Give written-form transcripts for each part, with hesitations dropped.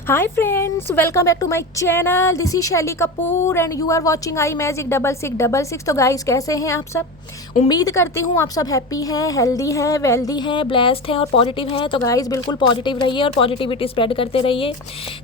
Hi friends, welcome back to my channel. This is शैली Kapoor and you are watching I magic 6666। तो guys कैसे हैं आप सब? उम्मीद करती हूँ आप सब हैप्पी हैं, हेल्दी हैं, वेल्दी हैं, ब्लेस्ड हैं और पॉजिटिव हैं। तो गाइस बिल्कुल पॉजिटिव रहिए और पॉजिटिविटी स्प्रेड करते रहिए।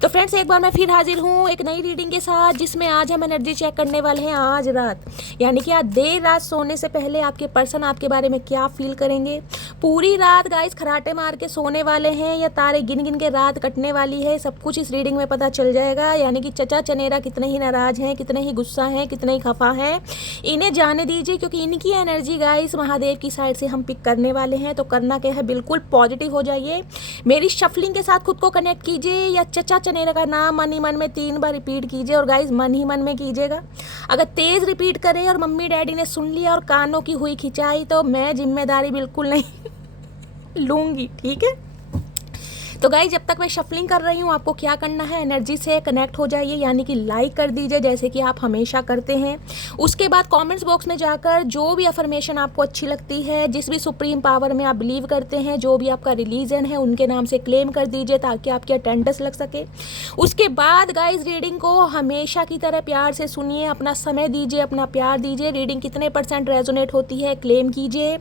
तो फ्रेंड्स एक बार मैं फिर हाजिर हूँ एक नई रीडिंग के साथ, जिसमें आज हम एनर्जी चेक करने वाले हैं आज रात, यानी कि आज देर रात सोने से पहले आपके पर्सन आपके बारे में क्या फील करेंगे। पूरी रात गाइस खराटे मार के सोने वाले हैं या तारे गिन गिन के रात कटने वाली है, सब कुछ इस रीडिंग में पता चल जाएगा। यानी कि चचा चनेरा कितने ही नाराज हैं, कितने ही गुस्सा हैं, कितने ही खफा हैं, इन्हें जाने दीजिए, क्योंकि इनकी एनर्जी गाइस महादेव की साइड से हम पिक करने वाले हैं। तो करना क्या है, बिल्कुल पॉजिटिव हो जाइए, मेरी शफलिंग के साथ खुद को कनेक्ट कीजिए या चचा चनेरा का नाम मन ही मन में 3 बार रिपीट कीजिए। और गाइस मन ही मन में कीजिएगा, अगर तेज रिपीट करें और मम्मी डैडी ने सुन लिया और कानों की हुई खिंचाई तो मैं जिम्मेदारी बिल्कुल नहीं लूंगी, ठीक है। तो गाइस जब तक मैं शफलिंग कर रही हूँ, आपको क्या करना है, एनर्जी से कनेक्ट हो जाइए, यानी कि लाइक कर दीजिए जैसे कि आप हमेशा करते हैं। उसके बाद कमेंट्स बॉक्स में जाकर जो भी अफर्मेशन आपको अच्छी लगती है, जिस भी सुप्रीम पावर में आप बिलीव करते हैं, जो भी आपका रिलीजन है, उनके नाम से क्लेम कर दीजिए ताकि आपकी अटेंडेंस लग सके। उसके बाद गाइस रीडिंग को हमेशा की तरह प्यार से सुनिए, अपना समय दीजिए, अपना प्यार दीजिए। रीडिंग कितने % रेजोनेट होती है क्लेम कीजिए।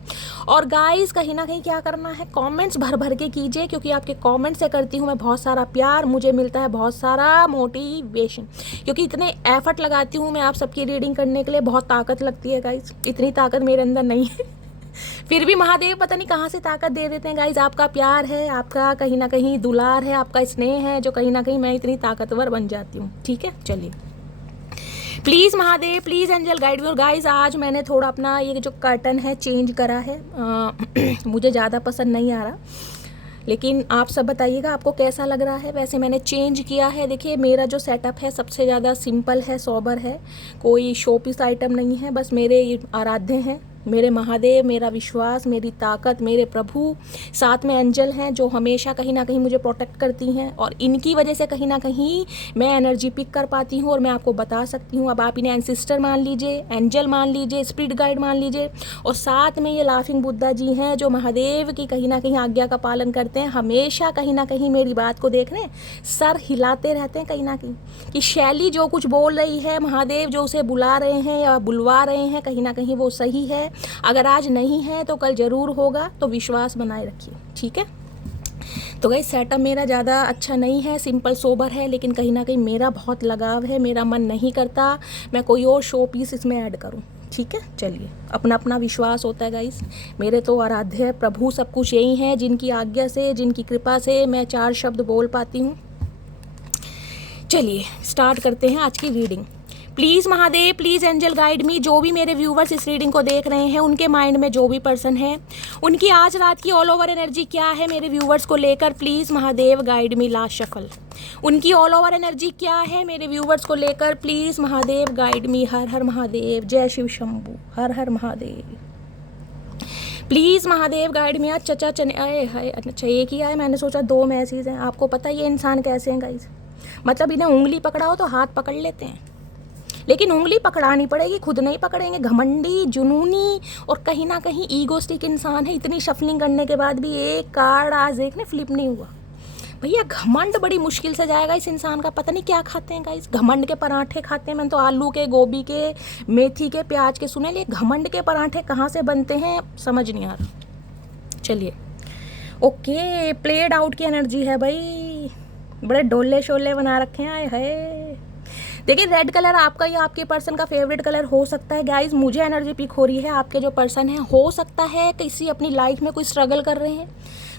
और गाइस कहीं ना कहीं क्या करना है, कमेंट्स भर भर के कीजिए, क्योंकि आपके कमेंट से करती हूँ मैं बहुत सारा प्यार, मुझे मिलता है बहुत सारा मोटिवेशन, क्योंकि इतने एफर्ट लगाती हूँ मैं आप सबकी रीडिंग करने के लिए, बहुत ताकत लगती है गाइस। इतनी ताकत मेरे अंदर नहीं है फिर भी महादेव पता नहीं कहाँ से ताकत दे देते हैं गाइस। आपका प्यार है, आपका कहीं ना कहीं दुलार है, आपका स्नेह है, जो कहीं ना कहीं मैं इतनी ताकतवर बन जाती हूँ, ठीक है। चलिए please Mahadev, please angel guide me. और गाइस आज मैंने थोड़ा अपना ये जो कर्टन है चेंज करा है, मुझे ज़्यादा पसंद नहीं आ रहा, लेकिन आप सब बताइएगा आपको कैसा लग रहा है। वैसे मैंने चेंज किया है। देखिए मेरा जो सेटअप है सबसे ज़्यादा सिंपल है, सोबर है, कोई शोपीस आइटम नहीं है, बस मेरे आराध्य हैं, मेरे महादेव, मेरा विश्वास, मेरी ताकत, मेरे प्रभु, साथ में एंजल हैं जो हमेशा कहीं ना कहीं मुझे प्रोटेक्ट करती हैं, और इनकी वजह से कहीं ना कहीं मैं एनर्जी पिक कर पाती हूँ और मैं आपको बता सकती हूँ। अब आप इन्हें एंसिस्टर मान लीजिए, एंजल मान लीजिए, स्पिरिट गाइड मान लीजिए, और साथ में ये लाफिंग बुद्धा जी हैं जो महादेव की कहीं ना कहीं आज्ञा का पालन करते हैं, हमेशा कहीं ना कहीं मेरी बात को देख रहे हैं, सर हिलाते रहते हैं कहीं ना कहीं, कि शैली जो कुछ बोल रही है, महादेव जो उसे बुला रहे हैं या बुलवा रहे हैं, कहीं ना कहीं वो सही है। अगर आज नहीं है तो कल ज़रूर होगा, तो विश्वास बनाए रखिए, ठीक है। तो गाइस सेटअप मेरा ज़्यादा अच्छा नहीं है, सिंपल सोबर है, लेकिन कहीं ना कहीं मेरा बहुत लगाव है, मेरा मन नहीं करता मैं कोई और शो पीस इसमें ऐड करूं, ठीक है। चलिए अपना अपना विश्वास होता है गाइस, मेरे तो आराध्य प्रभु सब कुछ यही है, जिनकी आज्ञा से, जिनकी कृपा से मैं 4 शब्द बोल पाती हूँ। चलिए स्टार्ट करते हैं आज की reading. Please Mahadev, please angel guide me. जो भी मेरे व्यूवर्स इस रीडिंग को देख रहे हैं, उनके माइंड में जो भी पर्सन है, उनकी आज रात की ऑल ओवर एनर्जी क्या है मेरे व्यूवर्स को लेकर, please Mahadev guide me. Last shuffle, उनकी ऑल ओवर एनर्जी क्या है मेरे व्यूवर्स को लेकर, प्लीज़ महादेव गाइड मी। हर हर महादेव, जय शिव शंभू, हर हर Mahadev. Please Mahadev guide me. आज चचा चने आए हाय, अच्छा एक ही आए, मैंने सोचा 2 मैसेज हैं। आपको पता है ये इंसान कैसे हैं गाइस, मतलब इन्हें उंगली पकड़ाओ तो हाथ पकड़ लेते हैं, लेकिन उंगली पकड़ानी पड़ेगी, खुद नहीं पकड़ेंगे। घमंडी, जुनूनी और कहीं ना कहीं ईगोस्टिक इंसान है। इतनी शफलिंग करने के बाद भी एक कार्ड आज देखने फ्लिप नहीं हुआ। भैया घमंड बड़ी मुश्किल से जाएगा इस इंसान का, पता नहीं क्या खाते हैं गाइस। घमंड के पराठे खाते हैं, मैंने तो आलू के, गोभी के, मेथी के, प्याज के सुने, लिए घमंड के पराठे कहाँ से बनते हैं समझ नहीं आ रहा। चलिए ओके, प्लेड आउट की एनर्जी है भाई, बड़े डोले शोले बना रखे हैं। है देखिए रेड कलर आपका या आपके पर्सन का फेवरेट कलर हो सकता है गाइज। मुझे एनर्जी पिक हो रही है, आपके जो पर्सन है हो सकता है किसी अपनी लाइफ में कोई स्ट्रगल कर रहे हैं,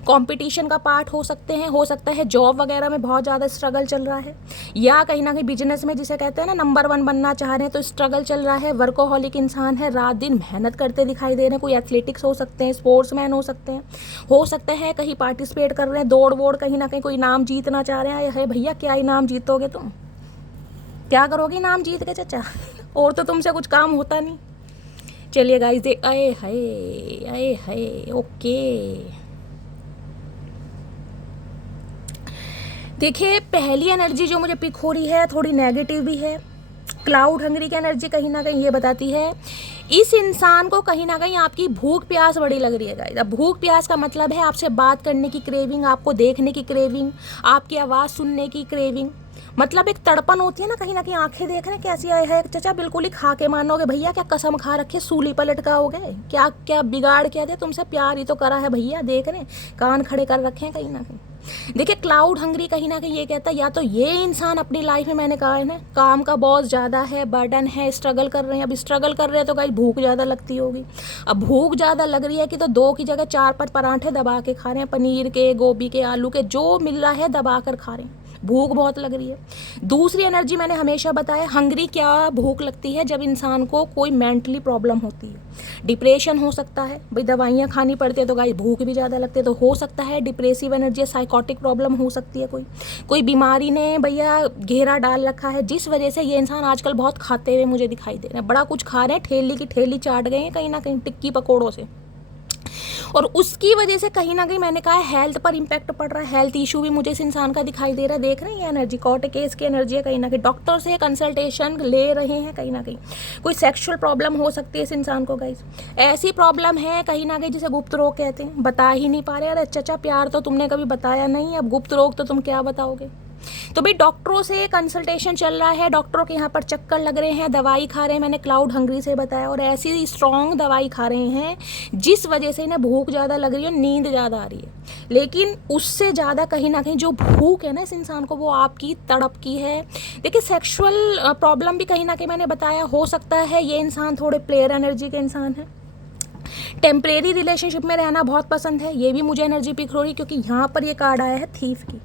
कंपटीशन का पार्ट हो सकते हैं, हो सकता है जॉब वगैरह में बहुत ज़्यादा स्ट्रगल चल रहा है, या कहीं ना कहीं बिजनेस में जिसे कहते हैं ना नंबर 1 बनना चाह रहे हैं तो स्ट्रगल चल रहा है। वर्कोहॉलिक इंसान है, रात दिन मेहनत करते दिखाई दे रहे हैं। कोई एथलेटिक्स हो सकते हैं, स्पोर्ट्समैन हो सकते हैं, हो सकता है कहीं पार्टिसिपेट कर रहे हैं, दौड़ वोड़, कहीं ना कहीं कोई इनाम जीतना चाह रहे हैं। है भैया क्या इनाम जीतोगे तुम, क्या करोगे नाम जीत के चचा और तो तुमसे कुछ काम होता नहीं। चलिए गाइस देख, आए हाय, आए हाय, ओके। देखिए पहली एनर्जी जो मुझे पिक हो रही है थोड़ी नेगेटिव भी है, क्लाउड हंगरी की एनर्जी कहीं ना कहीं ये बताती है इस इंसान को कहीं ना कहीं आपकी भूख प्यास बड़ी लग रही है गाइस। अब भूख प्यास का मतलब है आपसे बात करने की क्रेविंग, आपको देखने की क्रेविंग, आपकी आवाज़ सुनने की क्रेविंग। मतलब एक तड़पन होती है ना कहीं आंखें देख रहे हैं कैसी आई है चाचा, बिल्कुल ही खा के मानोगे भैया, क्या कसम खा रखे, सूली पलट का हो गए, क्या क्या बिगाड़ क्या दे तुमसे, प्यार ही तो करा है भैया, देख रहे हैं, कान खड़े कर रखे हैं कहीं ना कहीं। देखिए क्लाउड हंग्री कहीं ना कहीं ये कहता है या तो ये इंसान अपनी लाइफ में, मैंने कहा है ना, काम का बहुत ज़्यादा है, बर्डन है, स्ट्रगल कर रहे हैं। अब स्ट्रगल कर रहे हैं तो गाइस भूख ज़्यादा लगती होगी। अब भूख ज़्यादा लग रही है कि तो 2 की जगह 4-5 पराठे दबा के खा रहे हैं, पनीर के, गोभी के, आलू के, जो मिल रहा है दबा कर खा रहे हैं, भूख बहुत लग रही है। दूसरी एनर्जी मैंने हमेशा बताया, हंग्री क्या भूख लगती है जब इंसान को कोई मेंटली प्रॉब्लम होती है, डिप्रेशन हो सकता है भाई, दवाइयाँ खानी पड़ती है तो गाइस भूख भी ज़्यादा लगती है, तो हो सकता है डिप्रेसिव एनर्जी, साइकोटिक प्रॉब्लम हो सकती है, कोई बीमारी ने भैया घेरा डाल रखा है, जिस वजह से ये इंसान आजकल बहुत खाते हुए मुझे दिखाई दे रहे हैं, बड़ा कुछ खा रहे हैं, ठेली की ठेली चाट गए हैं कहीं ना कहीं टिक्की पकौड़ों से, और उसकी वजह से कहीं ना कहीं मैंने कहा हेल्थ पर इम्पैक्ट पड़ रहा है, हेल्थ इशू भी मुझे इस इंसान का दिखाई दे रहा है। देख रहे हैं ये एनर्जी, कॉर्ट केस की एनर्जी है कहीं ना कहीं, डॉक्टर से कंसल्टेशन ले रहे हैं कहीं ना कहीं, कोई सेक्सुअल प्रॉब्लम हो सकती है इस इंसान को गाइस, ऐसी प्रॉब्लम है कहीं ना कहीं जिसे गुप्त रोग कहते हैं, बता ही नहीं पा रहे। अरे चाचा प्यार तो तुमने कभी बताया नहीं, अब गुप्त रोग तो तुम क्या बताओगे। तो भाई डॉक्टरों से कंसल्टेशन चल रहा है, डॉक्टरों के यहाँ पर चक्कर लग रहे हैं, दवाई खा रहे हैं, मैंने क्लाउड हंग्री से बताया, और ऐसी स्ट्रॉन्ग दवाई खा रहे हैं जिस वजह से इन्हें भूख ज़्यादा लग रही है, नींद ज़्यादा आ रही है, लेकिन उससे ज़्यादा कहीं ना कहीं जो भूख है ना इस इंसान को, वो आपकी तड़प की है। देखिए सेक्सुअल प्रॉब्लम भी कहीं ना कहीं मैंने बताया हो सकता है, ये इंसान थोड़े प्लेयर एनर्जी के इंसान है, टेम्परेरी रिलेशनशिप में रहना बहुत पसंद है, ये भी मुझे एनर्जी पिक हो रही, क्योंकि यहाँ पर ये कार्ड आया है थीफ की।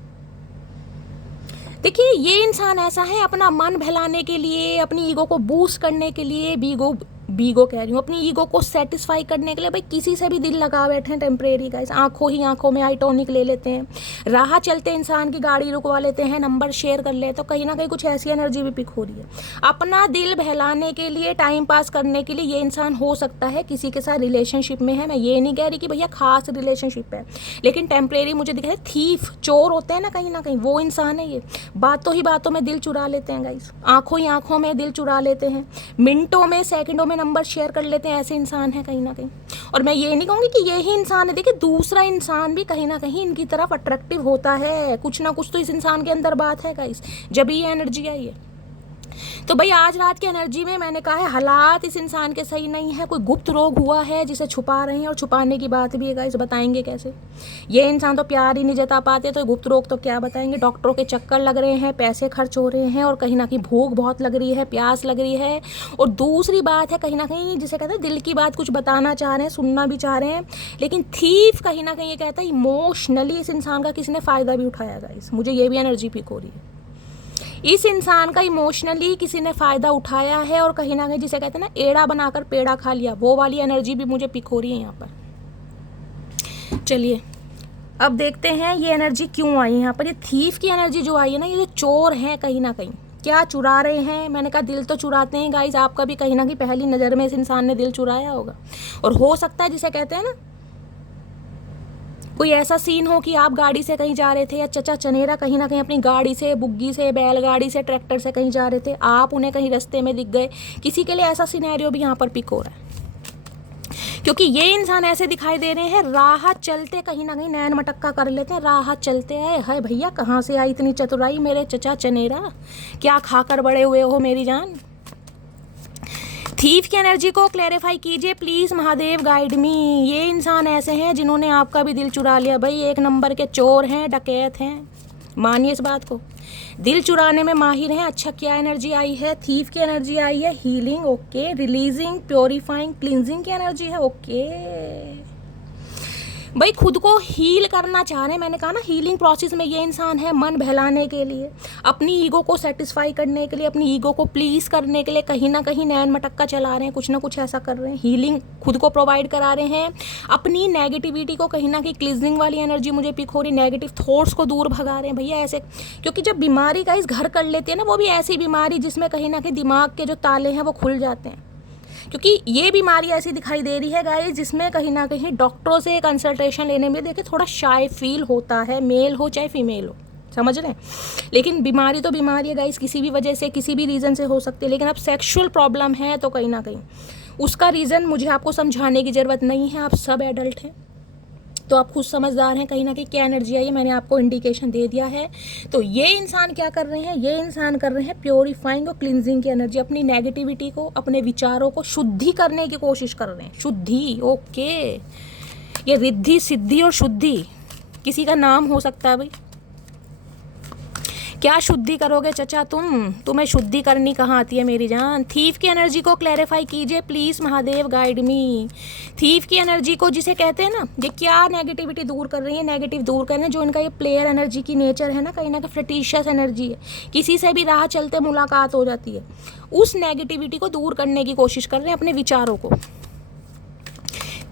देखिए ये इंसान ऐसा है, अपना मन बहलाने के लिए, अपनी ईगो को बूस्ट करने के लिए, बीगो कह रही हूँ, अपनी ईगो को सेटिस्फाई करने के लिए भाई किसी से भी दिल लगा बैठे हैं टेम्परेरी गाइस, आंखों में आई टॉनिक ले लेते हैं, राह चलते इंसान की गाड़ी रुकवा लेते हैं, नंबर शेयर कर ले, तो कहीं ना कहीं कुछ ऐसी एनर्जी भी पिक हो रही है। अपना दिल बहलाने के लिए, टाइम पास करने के लिए ये इंसान हो सकता है किसी के साथ रिलेशनशिप में है, मैं ये नहीं कह रही कि भैया खास रिलेशनशिप है, लेकिन टेम्परेरी मुझे दिखा है, थीफ चोर होते हैं ना कहीं वो इंसान है ये, बातों ही बातों में दिल चुरा लेते हैं गाइस, आंखों ही आंखों में दिल चुरा लेते हैं, मिनटों में सेकंडों में नंबर शेयर कर लेते हैं, ऐसे इंसान है कहीं ना कहीं। और मैं ये नहीं कहूँगी कि यही इंसान है, देखिए दूसरा इंसान भी कहीं ना कहीं इनकी तरफ अट्रैक्टिव होता है, कुछ ना कुछ तो इस इंसान के अंदर बात है गाइस, जब ये एनर्जी आई है। तो भाई आज रात की एनर्जी में मैंने कहा है हालात इस इंसान के सही नहीं है, कोई गुप्त रोग हुआ है जिसे छुपा रहे हैं, और छुपाने की बात भी है गाइस, बताएंगे कैसे, ये इंसान तो प्यार ही नहीं जता पाते, तो गुप्त रोग तो क्या बताएंगे, डॉक्टरों के चक्कर लग रहे हैं, पैसे खर्च हो रहे हैं, और कहीं ना कहीं भूख बहुत लग रही है, प्यास लग रही है, और दूसरी बात है कहीं ना कहीं जिसे कहते हैं दिल की बात कुछ बताना चाह रहे हैं, सुनना भी चाह रहे हैं, लेकिन थीफ कहीं ना कहीं ये कहता है इमोशनली इस इंसान का किसी ने फ़ायदा भी उठाया गाइस, मुझे ये भी एनर्जी पिक हो रही है, इस इंसान का इमोशनली किसी ने फ़ायदा उठाया है, और कहीं ना कहीं जिसे कहते हैं ना एड़ा बनाकर पेड़ा खा लिया, वो वाली एनर्जी भी मुझे पिक हो रही है यहाँ पर। चलिए अब देखते हैं ये एनर्जी क्यों आई है यहाँ पर, ये थीफ की एनर्जी जो आई है ना, ये जो चोर हैं कहीं ना कहीं क्या चुरा रहे हैं, मैंने कहा दिल तो चुराते हैं गाइज, आपका भी कहीं ना कहीं पहली नज़र में इस इंसान ने दिल चुराया होगा, और हो सकता है जिसे कहते हैं ना कोई ऐसा सीन हो कि आप गाड़ी से कहीं जा रहे थे, या चचा चनेरा कहीं ना कहीं अपनी गाड़ी से, बुग्गी से, बैलगाड़ी से, ट्रैक्टर से कहीं जा रहे थे, आप उन्हें कहीं रास्ते में दिख गए, किसी के लिए ऐसा सिनेरियो भी यहाँ पर पिक हो रहा है, क्योंकि ये इंसान ऐसे दिखाई दे रहे हैं राह चलते कहीं ना कहीं नैन मटक्का कर लेते हैं, राह चलते आए, है भैया कहाँ से आई इतनी चतुराई मेरे चचा चनेरा, क्या खाकर बड़े हुए हो मेरी जान। थीफ की एनर्जी को क्लैरिफाई कीजिए प्लीज़, महादेव गाइड मी। ये इंसान ऐसे हैं जिन्होंने आपका भी दिल चुरा लिया भाई, 1 नंबर के चोर हैं, डकैत हैं, मानिए इस बात को, दिल चुराने में माहिर हैं। अच्छा क्या एनर्जी आई है, थीफ की एनर्जी आई है, healing, okay, releasing, purifying, cleansing की एनर्जी है, ओके भाई खुद को हील करना चाह रहे हैं, मैंने कहा ना हीलिंग प्रोसेस में ये इंसान है, मन बहलाने के लिए, अपनी ईगो को सेटिस्फाई करने के लिए, अपनी ईगो को प्लीज़ करने के लिए कहीं ना कहीं नैन मटक्का चला रहे हैं, कुछ ना कुछ ऐसा कर रहे हैं, हीलिंग खुद को प्रोवाइड करा रहे हैं, अपनी नेगेटिविटी को कहीं ना कहीं क्लींजिंग वाली एनर्जी मुझे पिक हो रही, नेगेटिव थॉट्स को दूर भगा रहे हैं भैया ऐसे, क्योंकि जब बीमारी का इस घर कर लेते हैं ना, वो भी ऐसी बीमारी जिसमें कहीं ना कहीं दिमाग के जो ताले हैं वो खुल जाते हैं, क्योंकि ये बीमारी ऐसी दिखाई दे रही है गाइस जिसमें कहीं ना कहीं डॉक्टरों से कंसल्टेशन लेने में देखिए थोड़ा शाय फील होता है, मेल हो चाहे फीमेल हो, समझ रहे हैं, लेकिन बीमारी तो बीमारी है गाइस, किसी भी वजह से किसी भी रीज़न से हो सकती है, लेकिन अब सेक्सुअल प्रॉब्लम है तो कहीं ना कहीं उसका रीज़न मुझे आपको समझाने की ज़रूरत नहीं है, आप सब एडल्ट हैं तो आप खुद समझदार हैं कहीं ना कहीं क्या एनर्जी आई है, मैंने आपको इंडिकेशन दे दिया है। तो ये इंसान क्या कर रहे हैं, ये इंसान कर रहे हैं प्योरीफाइंग और क्लिनजिंग की एनर्जी, अपनी नेगेटिविटी को, अपने विचारों को शुद्धि करने की कोशिश कर रहे हैं। शुद्धि, ओके, ये रिद्धि सिद्धि और शुद्धि किसी का नाम हो सकता है भाई। क्या शुद्धि करोगे चचा तुम्हें शुद्धि करनी कहाँ आती है मेरी जान। थीफ की एनर्जी को क्लैरिफाई कीजिए please, Mahadev guide me. Thief की एनर्जी को जिसे कहते हैं ना, ये क्या नेगेटिविटी दूर कर रही है, नेगेटिव दूर कर रहे हैं। जो इनका ये प्लेयर एनर्जी की नेचर है ना, कहीं ना कहीं फ्लर्टिशियस एनर्जी है, किसी से भी राह चलते मुलाकात हो जाती है, उस नेगेटिविटी को दूर करने की कोशिश कर रहे हैं अपने विचारों को।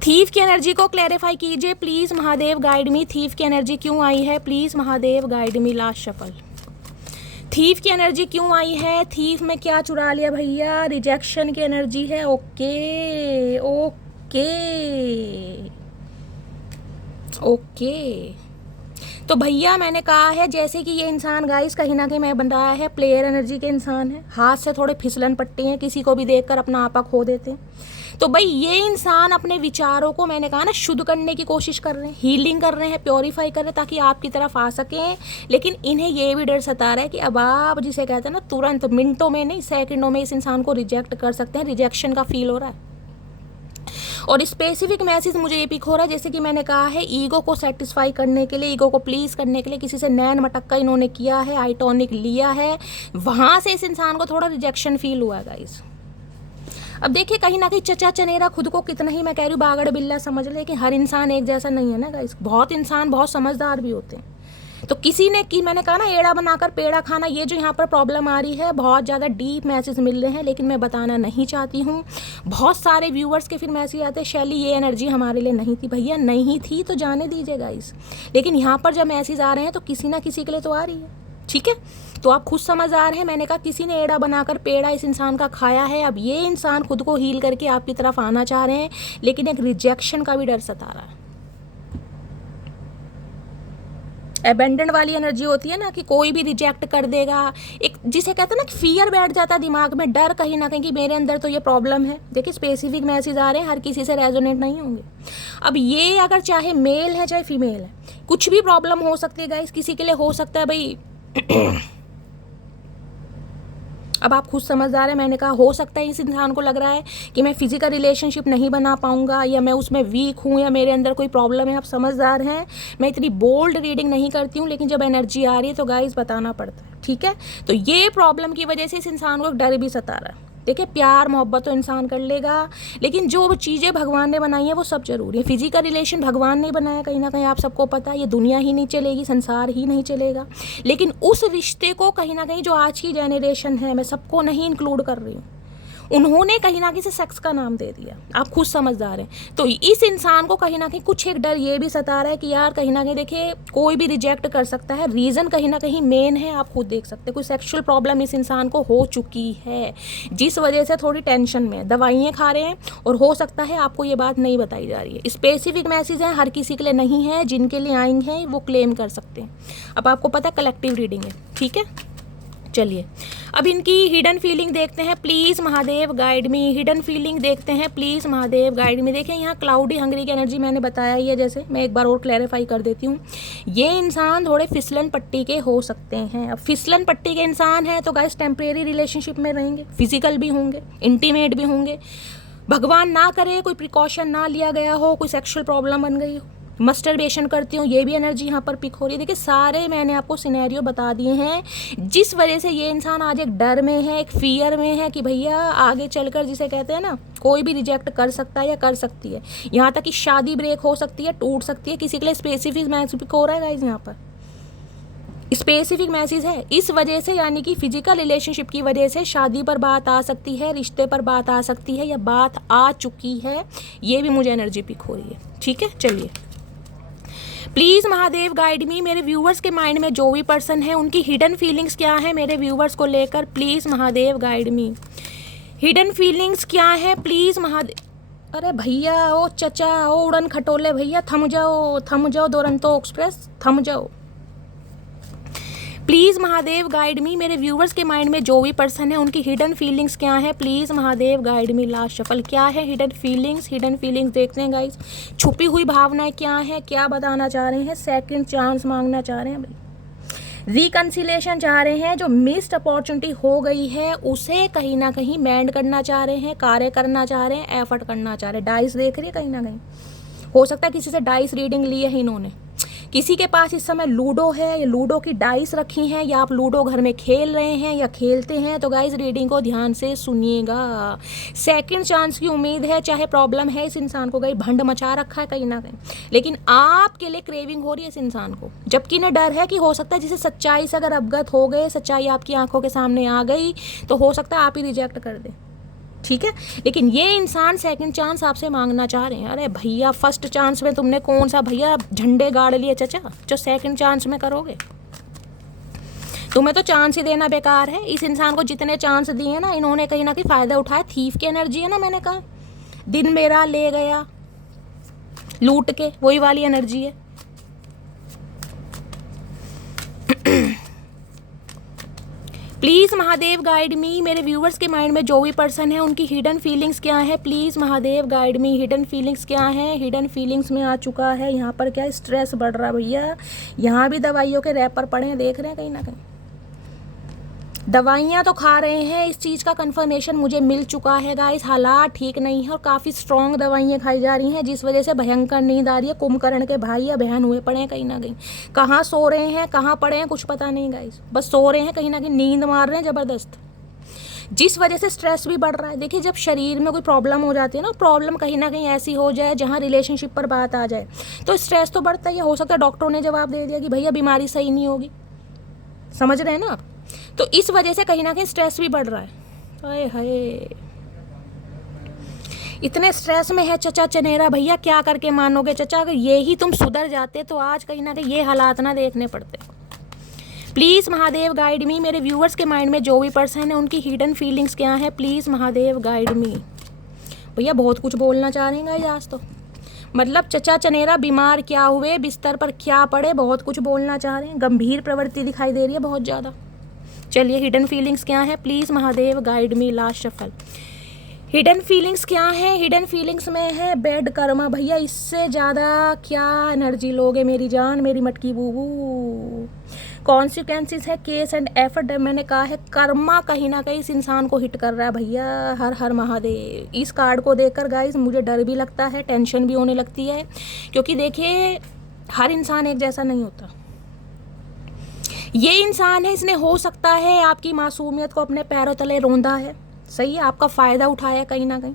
थीफ की एनर्जी को क्लैरिफाई कीजिए please, Mahadev guide me. Thief की एनर्जी क्यों आई है please, Mahadev guide me. Last shuffle, thief की एनर्जी क्यों आई है, थीफ में क्या चुरा लिया भैया, रिजेक्शन की एनर्जी है। ओके ओके ओके, तो भैया मैंने कहा है जैसे कि ये इंसान गाइस कहीं ना कहीं मैं बन रहा है प्लेयर एनर्जी के इंसान है, हाथ से थोड़े फिसलन पट्टी हैं, किसी को भी देखकर अपना आपा खो देते हैं। तो भाई ये इंसान अपने विचारों को, मैंने कहा ना, शुद्ध करने की कोशिश कर रहे हैं, हीलिंग कर रहे हैं, प्योरीफाई कर रहे हैं ताकि आपकी तरफ आ सकें। लेकिन इन्हें ये भी डर सता रहा है कि अब आप जिसे कहते हैं ना, तुरंत मिनटों में नहीं सेकंडों में इस इंसान को रिजेक्ट कर सकते हैं। रिजेक्शन का फील हो रहा है और स्पेसिफिक मैसेज मुझे ये पिक हो रहा है, जैसे कि मैंने कहा है ईगो को सेटिस्फाई करने के लिए, ईगो को प्लीज़ करने के लिए किसी से नैन मटक्का इन्होंने किया है, आइटॉनिक लिया है, वहाँ से इस इंसान को थोड़ा रिजेक्शन फील हुआ है गाइस। अब देखिए कहीं ना कहीं चचा चनेरा खुद को कितना ही, मैं कह रही हूँ बागड़ बिल्ला समझ ले, लेकिन हर इंसान एक जैसा नहीं है ना गाइस, बहुत इंसान बहुत समझदार भी होते हैं। तो किसी ने की, मैंने कहा ना, एड़ा बनाकर पेड़ा खाना, ये जो यहाँ पर प्रॉब्लम आ रही है, बहुत ज़्यादा डीप मैसेज मिल रहे हैं लेकिन मैं बताना नहीं चाहती हूँ। बहुत सारे व्यूअर्स के फिर मैसेज आते हैं, शैली ये एनर्जी हमारे लिए नहीं थी। भैया नहीं थी तो जाने दीजिए गाइस, लेकिन यहाँ पर जब मैसेज आ रहे हैं तो किसी ना किसी के लिए तो आ रही है, ठीक है। तो आप खुद समझदार हैं, मैंने कहा किसी ने एड़ा बनाकर पेड़ा इस इंसान का खाया है। अब ये इंसान खुद को हील करके आपकी तरफ आना चाह रहे हैं, लेकिन एक रिजेक्शन का भी डर सता रहा है। अबेंडेंट वाली एनर्जी होती है ना कि कोई भी रिजेक्ट कर देगा, एक जिसे कहते हैं ना फियर बैठ जाता है दिमाग में, डर कहीं ना कहीं कि मेरे अंदर तो ये प्रॉब्लम है। देखिए स्पेसिफिक मैसेज आ रहे हैं, हर किसी से रेजोनेट नहीं होंगे। अब ये अगर चाहे मेल है चाहे फीमेल है, कुछ भी प्रॉब्लम हो सकती है गाइस, किसी के लिए हो सकता है भाई अब आप खुद समझदार हैं, मैंने कहा हो सकता है इस इंसान को लग रहा है कि मैं फिजिकल रिलेशनशिप नहीं बना पाऊंगा, या मैं उसमें वीक हूँ, या मेरे अंदर कोई प्रॉब्लम है। आप समझदार हैं, मैं इतनी बोल्ड रीडिंग नहीं करती हूँ, लेकिन जब एनर्जी आ रही है तो गाइस बताना पड़ता है, ठीक है। तो ये प्रॉब्लम की वजह से इस इंसान को एक डर भी सता रहा है। देखिए प्यार मोहब्बत तो इंसान कर लेगा, लेकिन जो चीज़ें भगवान ने बनाई हैं वो सब जरूरी है। फिजिकल रिलेशन भगवान ने बनाया, कहीं ना कहीं आप सबको पता है, ये दुनिया ही नहीं चलेगी, संसार ही नहीं चलेगा, लेकिन उस रिश्ते को कहीं ना कहीं जो आज की जनरेशन है, मैं सबको नहीं इंक्लूड कर रही हूँ, उन्होंने कहीं ना कहीं से सेक्स का नाम दे दिया। आप खुद समझदार हैं। तो इस इंसान को कहीं ना कहीं कुछ एक डर ये भी सता रहा है कि यार कहीं ना कहीं देखिए कोई भी रिजेक्ट कर सकता है, रीज़न कहीं ना कहीं मेन है, आप खुद देख सकते हैं कोई सेक्सुअल प्रॉब्लम इस इंसान को हो चुकी है, जिस वजह से थोड़ी टेंशन में, दवाइयाँ खा रहे हैं, और हो सकता है आपको ये बात नहीं बताई जा रही है। स्पेसिफिक मैसेज हैं, हर किसी के लिए नहीं है, जिनके लिए आएंगे हैं वो क्लेम कर सकते हैं। अब आपको पता है कलेक्टिव रीडिंग है, ठीक है। चलिए अब इनकी हिडन फीलिंग देखते हैं please, Mahadev guide me. Hidden feeling देखते हैं प्लीज़, महादेव गाइड मी। देखें यहाँ क्लाउडी हंगरी की एनर्जी मैंने बताया ही है, जैसे मैं एक बार और क्लैरिफाई कर देती हूँ। ये इंसान थोड़े फिसलन पट्टी के हो सकते हैं। अब फिसलन पट्टी के इंसान हैं तो गाइस टेम्परेरी रिलेशनशिप में रहेंगे, फिजिकल भी होंगे, इंटीमेट भी होंगे, भगवान ना करे कोई प्रिकॉशन ना लिया गया हो, कोई सेक्सुअल प्रॉब्लम बन गई हो, मस्टरबेशन करती हूँ, ये भी एनर्जी यहाँ पर पिक हो रही है। देखिए सारे मैंने आपको सिनेरियो बता दिए हैं जिस वजह से ये इंसान आज एक डर में है, एक फियर में है कि भैया आगे चलकर, जिसे कहते हैं ना, कोई भी रिजेक्ट कर सकता है या कर सकती है, यहाँ तक कि शादी ब्रेक हो सकती है, टूट सकती है। किसी के लिए स्पेसिफिक मैसेज पिक हो रहा है गाइस, यहाँ पर स्पेसिफिक मैसेज है। इस वजह से यानी कि फिजिकल रिलेशनशिप की वजह से शादी पर बात आ सकती है, रिश्ते पर बात आ सकती है, या बात आ चुकी है, ये भी मुझे एनर्जी पिक हो रही है, ठीक है। चलिए प्लीज़ महादेव गाइड मी। मेरे व्यूवर्स के माइंड में जो भी पर्सन है उनकी हिडन फीलिंग्स क्या है मेरे व्यूवर्स को लेकर, please Mahadev guide me. Hidden feelings क्या है प्लीज़ महादेव। अरे भैया, ओ चचा, ओ उड़न खटोले भैया, थम जाओ दुरंतो एक्सप्रेस, थम जाओ प्लीज़ महादेव गाइड मी, मेरे व्यूवर्स के माइंड में जो भी पर्सन है उनकी हिडन फीलिंग्स क्या है, please Mahadev guide me. Last shuffle क्या है हिडन फीलिंग्स, हिडन फीलिंग्स देखते हैं गाइस। छुपी हुई भावनाएं क्या है, क्या बताना चाह रहे हैं, सेकंड चांस मांगना चाह रहे हैं भाई, रिकन्सिलेशन चाह रहे हैं, जो मिस्ड अपॉर्चुनिटी हो गई है उसे कहीं ना कहीं मेंड करना चाह रहे हैं, कार्य करना चाह रहे हैं, एफर्ट करना चाह रहे हैं। डाइस देख रही है कहीं ना कहीं, हो सकता है किसी से डाइस रीडिंग ली है इन्होंने, किसी के पास इस समय लूडो है या लूडो की डाइस रखी हैं, या आप लूडो घर में खेल रहे हैं या खेलते हैं, तो गाइस रीडिंग को ध्यान से सुनिएगा। सेकंड चांस की उम्मीद है, चाहे प्रॉब्लम है इस इंसान को, गाइस भंड मचा रखा है कहीं ना कहीं, लेकिन आपके लिए क्रेविंग हो रही है इस इंसान को, जबकि इन्हें डर है कि हो सकता है जिसे सच्चाई से अगर अवगत हो गए, सच्चाई आपकी आंखों के सामने आ गई तो हो सकता है आप ही रिजेक्ट कर दें, ठीक है। लेकिन ये इंसान सेकंड चांस आपसे मांगना चाह रहे हैं। अरे भैया फर्स्ट चांस में तुमने कौन सा भैया झंडे गाड़ लिए चचा, जो सेकंड चांस में करोगे, तुम्हें तो चांस ही देना बेकार है। इस इंसान को जितने चांस दिए ना इन्होंने कहीं ना कहीं फ़ायदा उठाया। थीफ की एनर्जी है ना, मैंने कहा दिन मेरा ले गया लूट के, वही वाली एनर्जी है। प्लीज़ महादेव गाइड मी, मेरे व्यूवर्स के माइंड में जो भी पर्सन है उनकी हिडन फीलिंग्स क्या है, please Mahadev guide me. Hidden feelings क्या है, हिडन फीलिंग्स में आ चुका है यहाँ पर क्या स्ट्रेस बढ़ रहा है भैया, यहाँ भी दवाइयों के रैपर पड़े हैं, देख रहे हैं कहीं ना कहीं दवाइयाँ तो खा रहे हैं, इस चीज़ का कंफर्मेशन मुझे मिल चुका है गाइस। हालात ठीक नहीं है और काफ़ी स्ट्रॉन्ग दवाइयाँ खाई जा रही हैं, जिस वजह से भयंकर नींद आ रही है। कुंभकर्ण के भाई या बहन हुए पड़े हैं कहीं ना कहीं, कहाँ सो रहे हैं कहाँ पड़े हैं कुछ पता नहीं गाइस, बस सो रहे हैं कहीं ना कहीं, नींद मार रहे हैं ज़बरदस्त, जिस वजह से स्ट्रेस भी बढ़ रहा है। देखिए जब शरीर में कोई प्रॉब्लम हो जाती है ना, प्रॉब्लम कहीं ना कहीं ऐसी हो जाए जहाँ रिलेशनशिप पर बात आ जाए तो स्ट्रेस तो बढ़ता ही है। हो सकता है डॉक्टरों ने जवाब दे दिया कि भैया बीमारी सही नहीं होगी, समझ रहे हैं ना आप, तो इस वजह से कहीं ना कहीं स्ट्रेस भी बढ़ रहा है। हाय हाय, इतने स्ट्रेस में है चचा चनेरा भैया, क्या करके मानोगे चचा, अगर ये ही तुम सुधर जाते तो आज कहीं ना कहीं ये हालात ना देखने पड़ते। प्लीज़ महादेव गाइड मी, मेरे व्यूअर्स के माइंड में जो भी पर्सन है उनकी हिडन फीलिंग्स क्या है, प्लीज़ महादेव गाइड मी। भैया बहुत कुछ बोलना चाह रहे हैं आज तो, मतलब चचा चनेरा बीमार क्या हुए, बिस्तर पर क्या पड़े, बहुत कुछ बोलना चाह रहे हैं, गंभीर प्रवृत्ति दिखाई दे रही है बहुत ज़्यादा। चलिए हिडन फीलिंग्स क्या है, please Mahadev guide me. Last shuffle, hidden feelings क्या है, हिडन फीलिंग्स में है बैड कर्मा भैया, इससे ज़्यादा क्या एनर्जी लोगे मेरी जान, मेरी मटकी बूबू। कॉन्सिक्वेंसेस है केस एंड एफर्ट, मैंने कहा है कर्मा कहीं ना कहीं इस इंसान को हिट कर रहा है भैया। हर हर महादेव। इस कार्ड को देखकर गाइस मुझे डर भी लगता है, टेंशन भी होने लगती है, क्योंकि देखिए हर इंसान एक जैसा नहीं होता। ये इंसान है, इसने हो सकता है आपकी मासूमियत को अपने पैरों तले रौंदा है, सही है, आपका फ़ायदा उठाया कहीं ना कहीं,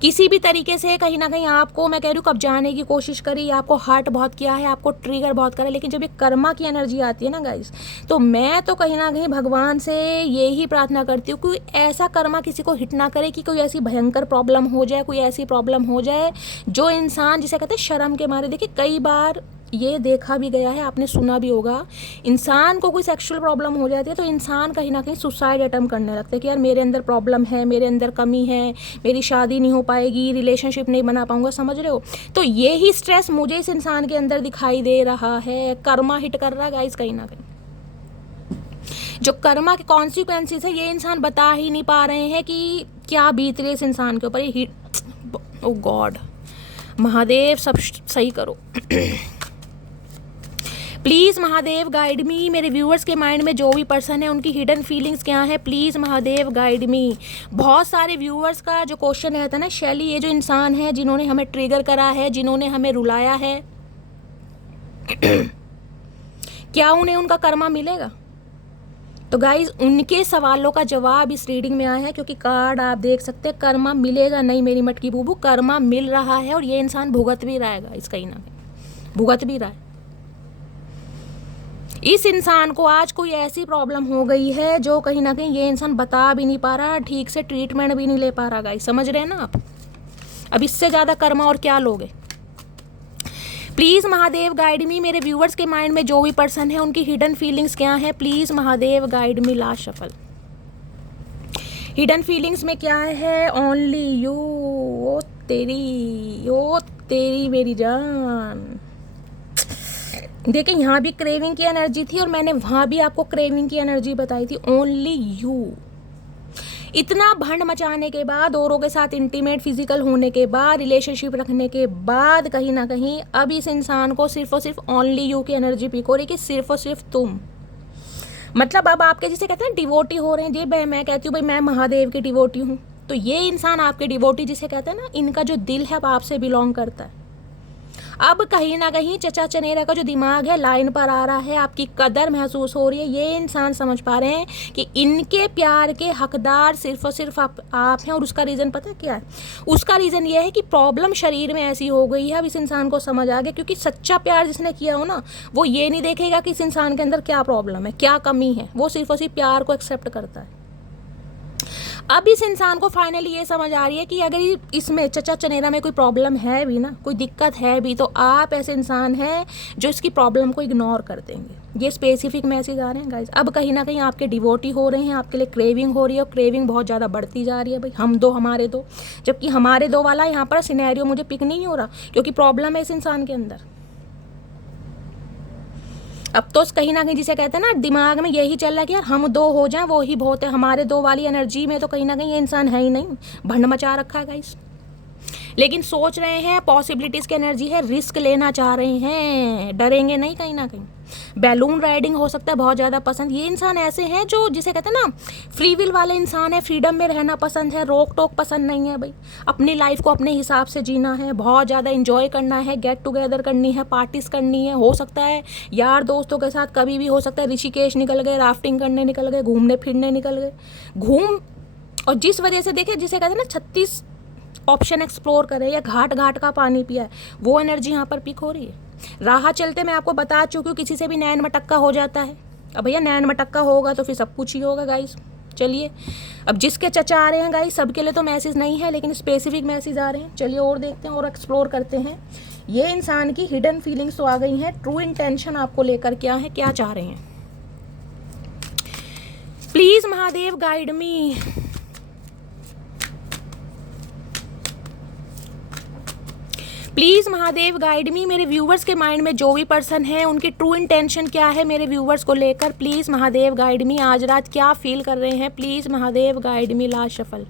किसी भी तरीके से कहीं ना कहीं आपको, मैं कह रही हूँ कब जाने की कोशिश करी, आपको हर्ट बहुत किया है, आपको ट्रिगर बहुत करा। लेकिन जब ये कर्मा की एनर्जी आती है ना गाइस, तो मैं तो कहीं ना कहीं भगवान से यही प्रार्थना करती हूँ कि ऐसा कर्मा किसी को हिट ना करे कि कोई ऐसी भयंकर प्रॉब्लम हो जाए, कोई ऐसी प्रॉब्लम हो जाए जो इंसान, जिसे कहते हैं शर्म के मारे। देखिए कई बार ये देखा भी गया है, आपने सुना भी होगा, इंसान को कोई सेक्सुअल प्रॉब्लम हो जाती है तो इंसान कहीं ना कहीं सुसाइड अटेम्प्ट करने लगता है कि यार मेरे अंदर प्रॉब्लम है, मेरे अंदर कमी है, मेरी शादी नहीं हो पाएगी, रिलेशनशिप नहीं बना पाऊंगा, समझ रहे हो। तो ये ही स्ट्रेस मुझे इस इंसान के अंदर दिखाई दे रहा है, कर्मा हिट कर रहा है गाइस कहीं ना कहीं। जो कर्मा के कॉन्सिक्वेंसेस है ये इंसान बता ही नहीं पा रहे हैं कि क्या बीत रही है इस इंसान के ऊपर। ये ओ गॉड, महादेव सब सही करो। प्लीज़ महादेव गाइड मी, मेरे व्यूअर्स के माइंड में जो भी पर्सन है उनकी हिडन फीलिंग्स क्या है, प्लीज़ महादेव गाइड मी। बहुत सारे व्यूअर्स का जो क्वेश्चन रहता है ना, शैली ये जो इंसान है जिन्होंने हमें ट्रिगर करा है, जिन्होंने हमें रुलाया है, क्या उन्हें उनका कर्मा मिलेगा? तो गाइज उनके सवालों का जवाब इस रीडिंग में आया है, क्योंकि कार्ड आप देख सकते हैं, कर्मा मिलेगा नहीं मेरी मटकी बूबू, कर्मा मिल रहा है और ये इंसान भुगत भी रहेगा, इस कहीं ना कहीं भुगत भी रहा है। इस इंसान को आज कोई ऐसी प्रॉब्लम हो गई है जो कहीं ना कहीं ये इंसान बता भी नहीं पा रहा, ठीक से ट्रीटमेंट भी नहीं ले पा रहा गाइस, समझ रहे हैं ना आप। अब इससे ज़्यादा कर्मा और क्या लोगे। प्लीज़ महादेव गाइड मी, मेरे व्यूवर्स के माइंड में जो भी पर्सन है उनकी हिडन फीलिंग्स क्या है, please Mahadev guide me. Last shuffle, hidden feelings में क्या है, ओनली यू, ओ तेरी मेरी जान, देखिए यहाँ भी क्रेविंग की एनर्जी थी और मैंने वहाँ भी आपको क्रेविंग की एनर्जी बताई थी। Only you. इतना भंड मचाने के बाद, औरों के साथ इंटीमेट फिजिकल होने के बाद, रिलेशनशिप रखने के बाद, कहीं ना कहीं अब इस इंसान को सिर्फ और सिर्फ ओनली यू की एनर्जी पिक हो रही कि सिर्फ और सिर्फ तुम। मतलब अब आपके जिसे कहते हैं डिवोटी हो रहे हैं जी। मैं कहती हूँ भाई मैं महादेव की डिवोटी हूँ, तो ये इंसान आपके डिवोटी जिसे कहते हैं ना, इनका जो दिल है अब आपसे बिलोंग करता है। अब कहीं ना कहीं चचा चनेरा का जो दिमाग है लाइन पर आ रहा है, आपकी कदर महसूस हो रही है। ये इंसान समझ पा रहे हैं कि इनके प्यार के हकदार सिर्फ और सिर्फ आप हैं। और उसका रीज़न पता क्या है? उसका रीज़न ये है कि प्रॉब्लम शरीर में ऐसी हो गई है, अब इस इंसान को समझ आ गया। क्योंकि सच्चा प्यार जिसने किया हो ना, वो ये नहीं देखेगा कि इस इंसान के अंदर क्या प्रॉब्लम है, क्या कमी है। वो सिर्फ और सिर्फ प्यार को एक्सेप्ट करता है। अब इस इंसान को फाइनली ये समझ आ रही है कि अगर इसमें चचा चनेरा में कोई प्रॉब्लम है भी ना, कोई दिक्कत है भी, तो आप ऐसे इंसान हैं जो इसकी प्रॉब्लम को इग्नोर कर देंगे। ये स्पेसिफिक मैसेज आ रहे हैं गाइज। अब कहीं ना कहीं आपके डिवोटी हो रहे हैं, आपके लिए क्रेविंग हो रही है और क्रेविंग बहुत ज़्यादा बढ़ती जा रही है। भाई हम दो हमारे दो, जबकि हमारे दो वाला यहाँ पर सिनेरियो मुझे पिक नहीं हो रहा, क्योंकि प्रॉब्लम है इस इंसान के अंदर। अब तो कहीं ना कहीं जिसे कहते हैं ना, दिमाग में यही चल रहा है कि यार हम दो हो जाएं वो ही बहुत है। हमारे दो वाली एनर्जी में तो कहीं ना कहीं ये इंसान है ही नहीं, भंड मचा रखा है गाइस। लेकिन सोच रहे हैं, पॉसिबिलिटीज़ की एनर्जी है, रिस्क लेना चाह रहे हैं, डरेंगे नहीं कहीं ना कहीं। बैलून राइडिंग हो सकता है बहुत ज़्यादा पसंद। ये इंसान ऐसे हैं जो जिसे कहते हैं ना, फ्री विल वाले इंसान है, फ्रीडम में रहना पसंद है, रोक टोक पसंद नहीं है। भाई अपनी लाइफ को अपने हिसाब से जीना है, बहुत ज़्यादा इंजॉय करना है, गेट टुगेदर करनी है, पार्टीज करनी है। हो सकता है यार दोस्तों के साथ कभी भी, हो सकता है ऋषिकेश निकल गए, राफ्टिंग करने निकल गए, घूमने फिरने निकल गए, और जिस वजह से देखिए जिसे कहते हैं ना 36 ऑप्शन एक्सप्लोर करें या घाट घाट का पानी पिया है, वो एनर्जी यहाँ पर पिक हो रही है। राह चलते मैं आपको बता चुकी हूँ, किसी से भी नैन मटक्का हो जाता है। अब भैया नैन मटक्का होगा तो फिर सब कुछ ही होगा गाइस। चलिए अब जिसके चचा आ रहे हैं गाइस, सबके लिए तो मैसेज नहीं है, लेकिन स्पेसिफिक मैसेज आ रहे हैं। चलिए और देखते हैं और एक्सप्लोर करते हैं। ये इंसान की हिडन फीलिंग्स तो आ गई हैं, ट्रू इंटेंशन आपको लेकर क्या है, क्या चाह रहे हैं। Please Mahadev guide me. Please Mahadev guide मी। मेरे व्यूवर्स के माइंड में जो भी पर्सन है, उनकी ट्रू इंटेंशन क्या है मेरे व्यूवर्स को लेकर। Please Mahadev guide me. आज रात क्या फील कर रहे हैं, please Mahadev guide me. Last shuffle,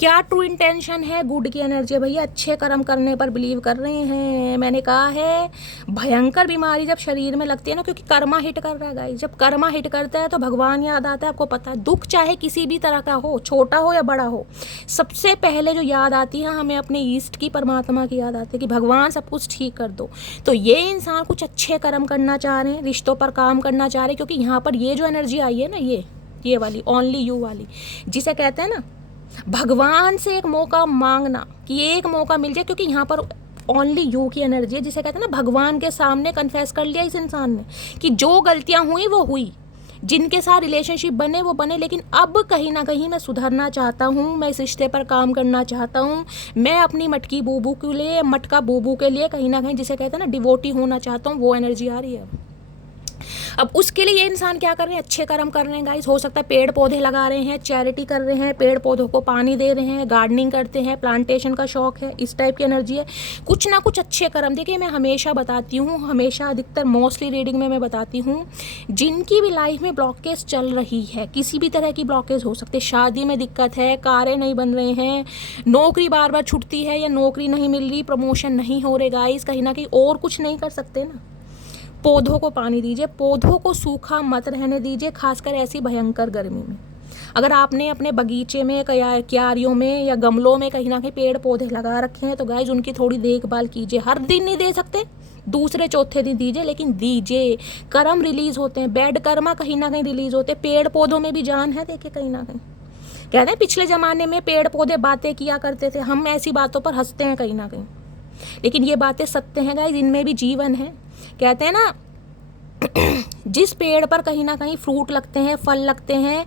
क्या ट्रू इंटेंशन है, गुड की एनर्जी है भैया, अच्छे कर्म करने पर बिलीव कर रहे हैं। मैंने कहा है भयंकर बीमारी जब शरीर में लगती है ना, क्योंकि कर्मा हिट कर रहा है गाइस। जब कर्मा हिट करता है तो भगवान याद आता है। आपको पता है, दुख चाहे किसी भी तरह का हो, छोटा हो या बड़ा हो, सबसे पहले जो याद आती है हमें अपने ईस्ट की, परमात्मा की याद आती है कि भगवान सब कुछ ठीक कर दो। तो ये इंसान कुछ अच्छे कर्म करना चाह रहे हैं, रिश्तों पर काम करना चाह रहे हैं, क्योंकि यहाँ पर ये जो एनर्जी आई है ना, ये वाली ओनली यू वाली, जिसे कहते हैं ना भगवान से एक मौका मांगना कि एक मौका मिल जाए। क्योंकि यहाँ पर ओनली यू की एनर्जी है, जिसे कहते हैं ना भगवान के सामने कन्फेस कर लिया इस इंसान ने कि जो गलतियाँ हुई वो हुई, जिनके साथ रिलेशनशिप बने वो बने, लेकिन अब कहीं ना कहीं मैं सुधरना चाहता हूँ, मैं इस रिश्ते पर काम करना चाहता हूँ, मैं अपनी मटकी बूबू के लिए, मटका बूबू के लिए कहीं ना कहीं जिसे कहते हैं ना डिवोटी होना चाहता हूँ। वो एनर्जी आ रही है। अब उसके लिए ये इंसान क्या कर रहे हैं, अच्छे कर्म कर रहे हैं गाइस। हो सकता है पेड़ पौधे लगा रहे हैं, चैरिटी कर रहे हैं, पेड़ पौधों को पानी दे रहे हैं, गार्डनिंग करते हैं, प्लांटेशन का शौक है, इस टाइप की एनर्जी है। कुछ ना कुछ अच्छे कर्म। देखिए मैं हमेशा बताती हूँ, हमेशा अधिकतर मोस्टली रीडिंग में मैं बताती हूँ, जिनकी भी लाइफ में ब्लॉकेज चल रही है, किसी भी तरह की ब्लॉकेज हो सकती है, शादी में दिक्कत है, कारें नहीं बन रहे हैं, नौकरी बार बार छूटती है या नौकरी नहीं मिल रही, प्रमोशन नहीं हो रहे गाइस, कहीं ना कहीं और कुछ नहीं कर सकते ना, पौधों को पानी दीजिए, पौधों को सूखा मत रहने दीजिए, खासकर ऐसी भयंकर गर्मी में। अगर आपने अपने बगीचे में, क्यारियों में या गमलों में कहीं ना कहीं पेड़ पौधे लगा रखे हैं, तो गाइज उनकी थोड़ी देखभाल कीजिए। हर दिन नहीं दे सकते, दूसरे चौथे दिन दीजिए, लेकिन दीजिए। कर्म रिलीज होते हैं, बैड कर्मा कहीं ना कहीं रिलीज होते हैं। पेड़ पौधों में भी जान है, देखिए कहीं ना कहीं। कहते हैं पिछले ज़माने में पेड़ पौधे बातें किया करते थे, हम ऐसी बातों पर हंसते हैं कहीं ना कहीं, लेकिन ये बातें सत्य हैं गाइज, इनमें भी जीवन है। कहते हैं ना जिस पेड़ पर कहीं ना कहीं फ्रूट लगते हैं, फल लगते हैं,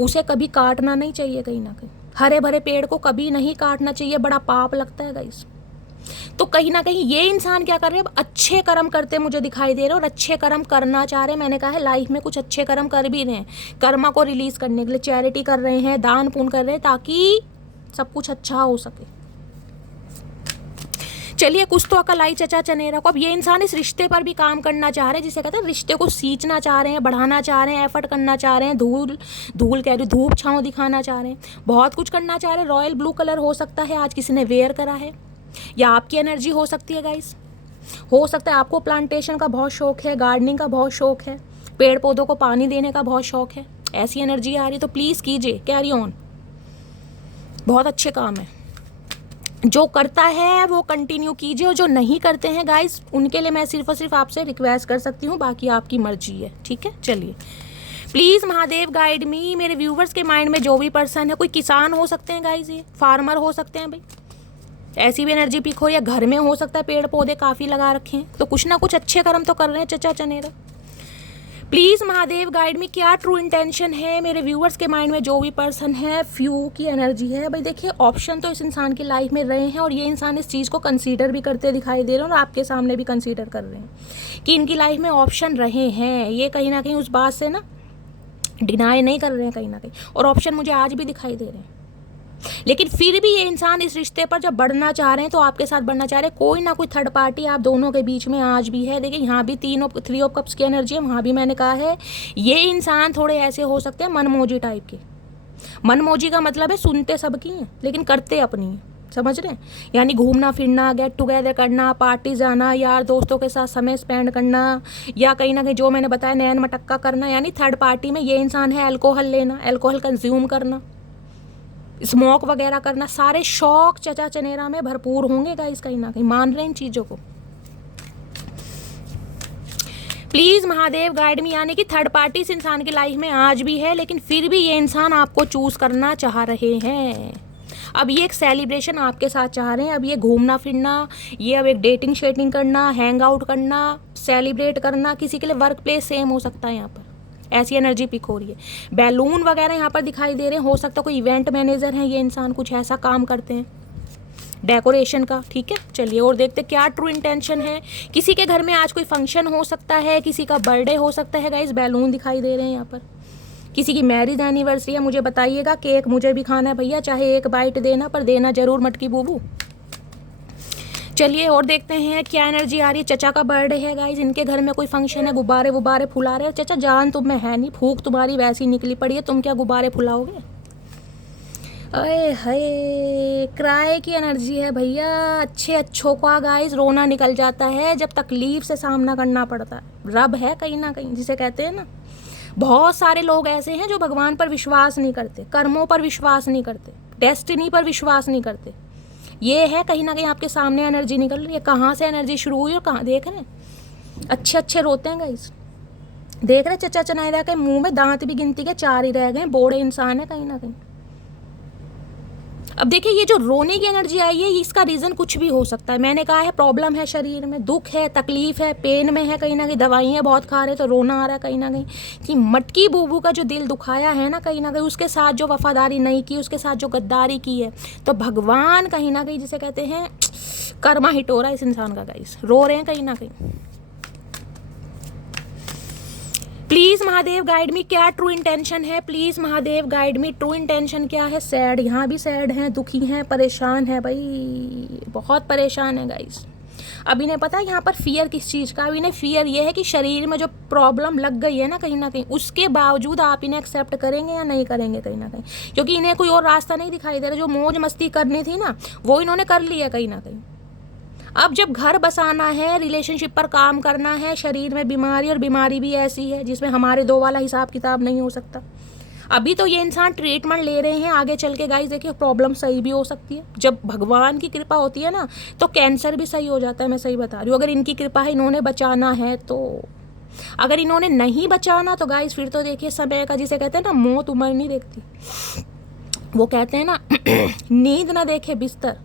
उसे कभी काटना नहीं चाहिए। कहीं ना कहीं हरे भरे पेड़ को कभी नहीं काटना चाहिए, बड़ा पाप लगता है गाइस। तो कहीं ना कहीं ये इंसान क्या कर रहे हैं, अच्छे कर्म करते मुझे दिखाई दे रहे हैं और अच्छे कर्म करना चाह रहे हैं। मैंने कहा है लाइफ में कुछ अच्छे कर्म कर भी रहे हैं, कर्मा को रिलीज करने के लिए चैरिटी कर रहे हैं, दान पुण्य कर रहे हैं, ताकि सब कुछ अच्छा हो सके। चलिए कुछ तो अकल आई चचा चनेरा को। अब ये इंसान इस रिश्ते पर भी काम करना चाह रहे हैं, जिसे कहते हैं रिश्ते को सींचना चाह रहे हैं, बढ़ाना चाह रहे हैं, एफर्ट करना चाह रहे हैं, धूल कह रही धूप छाँव दिखाना चाह रहे हैं, बहुत कुछ करना चाह रहे हैं। रॉयल ब्लू कलर हो सकता है आज किसी ने वेयर करा है, या आपकी एनर्जी हो सकती है गाइस। हो सकता है आपको प्लांटेशन का बहुत शौक है, गार्डनिंग का बहुत शौक है, पेड़ पौधों को पानी देने का बहुत शौक है। ऐसी एनर्जी आ रही है तो प्लीज़ कीजिए, कैरी ऑन, बहुत अच्छे काम है। जो करता है वो कंटिन्यू कीजिए, और जो नहीं करते हैं गाइस उनके लिए मैं सिर्फ और सिर्फ आपसे रिक्वेस्ट कर सकती हूँ, बाकी आपकी मर्जी है, ठीक है। चलिए प्लीज़ महादेव गाइड मी। मेरे व्यूवर्स के माइंड में जो भी पर्सन है, कोई किसान हो सकते हैं गाइस, ये फार्मर हो सकते हैं भाई, ऐसी भी एनर्जी पिक हो, या घर में हो सकता है पेड़ पौधे काफ़ी लगा रखे हैं, तो कुछ ना कुछ अच्छे कर्म तो कर रहे हैं चचा चनेरा। प्लीज़ महादेव गाइड में क्या ट्रू इंटेंशन है मेरे व्यूअर्स के माइंड में, जो भी पर्सन है फ्यू की एनर्जी है भाई। देखिए ऑप्शन तो इस इंसान की लाइफ में रहे हैं, और ये इंसान इस चीज़ को कंसीडर भी करते दिखाई दे रहे हैं, और आपके सामने भी कंसीडर कर रहे हैं कि इनकी लाइफ में ऑप्शन रहे हैं। ये कहीं ना कहीं उस बात से ना डिनाई नहीं कर रहे हैं कहीं ना कहीं, और ऑप्शन मुझे आज भी दिखाई दे रहे हैं। लेकिन फिर भी ये इंसान इस रिश्ते पर जब बढ़ना चाह रहे हैं, तो आपके साथ बढ़ना चाह रहे हैं, कोई ना कोई थर्ड पार्टी आप दोनों के बीच में आज भी है। देखिए यहाँ भी 3 ऑफ कप्स की एनर्जी है, वहाँ भी मैंने कहा है ये इंसान थोड़े ऐसे हो सकते हैं मनमोजी टाइप के। मनमोजी का मतलब है सुनते सबकी हैं लेकिन करते अपनी हैं, समझ रहे हैं। यानी घूमना फिरना, गेट टुगेदर करना, पार्टी जाना, यार दोस्तों के साथ समय स्पेंड करना, या कहीं ना कहीं जो मैंने बताया नैन मटक्का करना, यानी थर्ड पार्टी में ये इंसान है। अल्कोहल लेना, अल्कोहल कंज्यूम करना, स्मोक वगैरह करना, सारे शौक चचा चनेरा में भरपूर होंगे गाइस, कहीं ना कहीं मान रहे हैं इन चीज़ों को। प्लीज़ महादेव गाइड मी, यानी कि थर्ड पार्टी इस इंसान की लाइफ में आज भी है, लेकिन फिर भी ये इंसान आपको चूज़ करना चाह रहे हैं। अब ये एक सेलिब्रेशन आपके साथ चाह रहे हैं, अब ये घूमना फिरना, ये अब एक डेटिंग शेटिंग करना, हैंग आउट करना, सेलिब्रेट करना, किसी के लिए वर्क प्लेस सेम हो सकता है यहाँ पर, ऐसी एनर्जी पिक हो रही है। बैलून वगैरह यहाँ पर दिखाई दे रहे हैं, हो सकता है कोई इवेंट मैनेजर हैं ये इंसान, कुछ ऐसा काम करते हैं डेकोरेशन का, ठीक है। चलिए और देखते क्या ट्रू इंटेंशन है। किसी के घर में आज कोई फंक्शन हो सकता है, किसी का बर्थडे हो सकता है गाइस, बैलून दिखाई दे रहे हैं यहाँ पर। किसी की मैरिज एनिवर्सरी है, मुझे बताइएगा, केक मुझे भी खाना है भैया, चाहे एक बाइट देना, पर देना जरूर मटकी बूबू। चलिए और देखते हैं क्या एनर्जी आ रही है। चचा का बर्थडे है गाइस, इनके घर में कोई फंक्शन है, गुब्बारे वुब्बारे फुला रहे हैं। चचा जान तुम में है नहीं, फूक तुम्हारी वैसी निकली पड़ी है, तुम क्या गुब्बारे फुलाओगे। अरे हाय, क्राई की एनर्जी है भैया। अच्छों का गाइस रोना निकल जाता है जब तकलीफ से सामना करना पड़ता है। रब है कहीं ना कहीं, जिसे कहते हैं ना। बहुत सारे लोग ऐसे हैं जो भगवान पर विश्वास नहीं करते, कर्मों पर विश्वास नहीं करते, डेस्टिनी पर विश्वास नहीं करते। ये है कहीं ना कहीं आपके सामने एनर्जी निकल रही है। कहाँ से एनर्जी शुरू हुई और कहाँ देख रहे हैं, अच्छे रोते हैं गाइस, देख रहे चचा चनायरा के मुंह में दांत भी गिनती के 4 ही रह गए, बूढ़े इंसान है कहीं ना कहीं। अब देखिए ये जो रोने की एनर्जी आई है, इसका रीज़न कुछ भी हो सकता है। मैंने कहा है प्रॉब्लम है शरीर में, दुख है, तकलीफ है, पेन में है, कहीं ना कहीं दवाइयाँ बहुत खा रहे तो रोना आ रहा है कहीं ना कहीं, कि मटकी बूबू का जो दिल दुखाया है ना कहीं ना कहीं, उसके साथ जो वफादारी नहीं की, उसके साथ जो गद्दारी की है, तो भगवान कहीं ना कहीं जिसे कहते हैं कर्मा हिट हो रहा है इस इंसान का गाइस, रो रहे हैं कहीं ना कहीं। प्लीज़ महादेव गाइड मी, क्या ट्रू इंटेंशन है। Please Mahadev guide me, true intention क्या है। सैड, यहाँ भी सैड हैं, दुखी हैं, परेशान है भाई, बहुत परेशान है गाइस। अब इन्हें पता है यहाँ पर फियर किस चीज़ का। अब इन्हें फियर ये है कि शरीर में जो प्रॉब्लम लग गई है ना कहीं, उसके बावजूद आप इन्हें एक्सेप्ट करेंगे या नहीं करेंगे कहीं ना कहीं, क्योंकि इन्हें कोई और रास्ता नहीं दिखाई दे रहा। जो मौज मस्ती करनी थी ना वो इन्होंने कर ली है कहीं ना कहीं। अब जब घर बसाना है, रिलेशनशिप पर काम करना है, शरीर में बीमारी, और बीमारी भी ऐसी है जिसमें हमारे 2 वाला हिसाब किताब नहीं हो सकता। अभी तो ये इंसान ट्रीटमेंट ले रहे हैं, आगे चल के गाइस देखिए प्रॉब्लम सही भी हो सकती है। जब भगवान की कृपा होती है ना तो कैंसर भी सही हो जाता है, मैं सही बता रही हूँ। अगर इनकी कृपा है, इन्होंने बचाना है तो। अगर इन्होंने नहीं बचाना तो गाइस फिर तो देखिए समय का, जिसे कहते हैं ना मौत उम्र नहीं देखती, वो कहते हैं ना नींद ना देखे बिस्तर,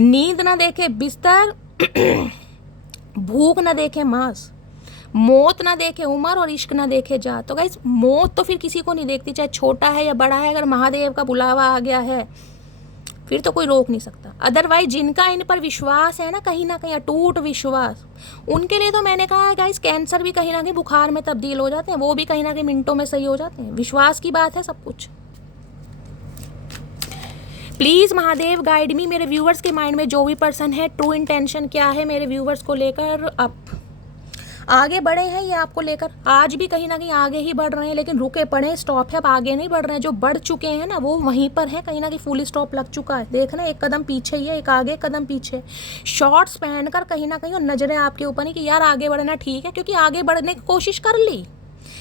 नींद ना देखे बिस्तर, भूख ना देखे मांस, मौत ना देखे उम्र, और इश्क ना देखे जात। तो गाइस मौत तो फिर किसी को नहीं देखती, चाहे छोटा है या बड़ा है। अगर महादेव का बुलावा आ गया है फिर तो कोई रोक नहीं सकता। अदरवाइज जिनका इन पर विश्वास है ना कहीं अटूट विश्वास, उनके लिए तो मैंने कहा है गाइस कैंसर भी कहीं ना कहीं बुखार में तब्दील हो जाते हैं, वो भी कहीं ना कहीं मिनटों में सही हो जाते हैं। विश्वास की बात है सब कुछ। प्लीज़ महादेव गाइड मी, मेरे व्यूवर्स के माइंड में जो भी पर्सन है ट्रू इंटेंशन क्या है मेरे व्यूवर्स को लेकर। अब आगे बढ़े हैं ये आपको लेकर, आज भी कहीं ना कहीं आगे ही बढ़ रहे हैं, लेकिन रुके पड़े, स्टॉप है, अब आगे नहीं बढ़ रहे हैं। जो बढ़ चुके हैं ना वो वहीं पर है, कहीं ना कहीं फुल स्टॉप लग चुका है। देखना एक कदम पीछे ही है, एक आगे एक कदम पीछे। शॉर्ट्स पहनकर कहीं ना कहीं और नजरें आपके ऊपर नहीं कि यार आगे बढ़ना ठीक है, क्योंकि आगे बढ़ने की कोशिश कर ली,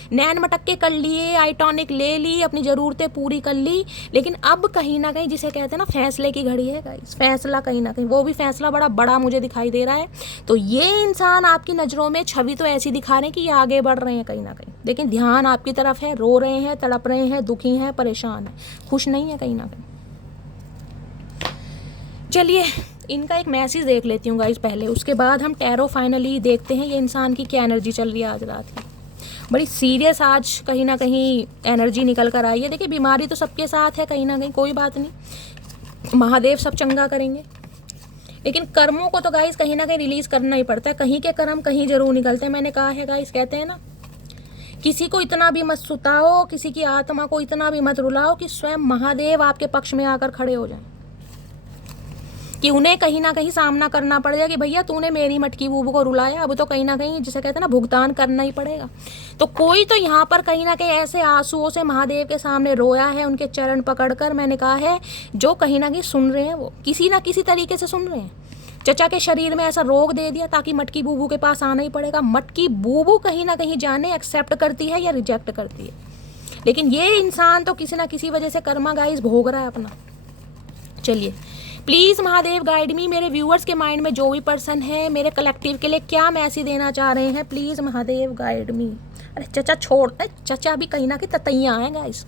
नैन मटक्के कर लिए, आई टॉनिक ले ली, अपनी ज़रूरतें पूरी कर ली, लेकिन अब कहीं ना कहीं जिसे कहते हैं ना फैसले की घड़ी है गाइस, फैसला कहीं ना कहीं, वो भी फैसला बड़ा बड़ा मुझे दिखाई दे रहा है। तो ये इंसान आपकी नज़रों में छवि तो ऐसी दिखा रहे हैं कि ये आगे बढ़ रहे हैं कहीं ना कहीं, लेकिन ध्यान आपकी तरफ है, रो रहे हैं, तड़प रहे हैं, दुखी हैं, परेशान हैं, खुश नहीं है कहीं ना कहीं। चलिए इनका एक मैसेज देख लेती हूँ गाइस पहले, उसके बाद हम टैरो फाइनली देखते हैं ये इंसान की क्या एनर्जी चल रही है आज रात की। बड़ी सीरियस आज कहीं ना कहीं एनर्जी निकल कर आई है। देखिए बीमारी तो सबके साथ है कहीं ना कहीं, कोई बात नहीं, महादेव सब चंगा करेंगे, लेकिन कर्मों को तो गाइस कहीं ना कहीं रिलीज़ करना ही पड़ता है। कहीं के कर्म कहीं जरूर निकलते हैं। मैंने कहा है गाइस, कहते हैं ना, किसी को इतना भी मत सुताओ, किसी की आत्मा को इतना भी मत रुलाओ कि स्वयं महादेव आपके पक्ष में आकर खड़े हो जाएं, कि उन्हें कहीं ना कहीं सामना करना पड़ेगा कि भैया तूने मेरी मटकी बूबू को रुलाया, अब तो कहीं ना कहीं जिसे कहते हैं ना भुगतान करना ही पड़ेगा। तो कोई तो यहाँ पर कहीं ना कहीं ऐसे आंसुओं से महादेव के सामने रोया है, उनके चरण पकड़कर। मैंने कहा है जो कहीं ना कहीं सुन रहे हैं वो किसी ना किसी तरीके से सुन रहे हैं। चचा के शरीर में ऐसा रोग दे दिया ताकि मटकी बूबू के पास आना ही पड़ेगा। मटकी बूबू कहीं ना कहीं जाने एक्सेप्ट करती है या रिजेक्ट करती है, लेकिन ये इंसान तो किसी ना किसी वजह से कर्मा गाइस भोग रहा है अपना। चलिए प्लीज़ महादेव गाइड मी, मेरे व्यूअर्स के माइंड में जो भी पर्सन है मेरे कलेक्टिव के लिए क्या मैसेज देना चाह रहे हैं, प्लीज़ महादेव गाइड मी। अरे चचा छोड़, चचा भी कहीं ना कहीं ततैयाँ हैं गाइस,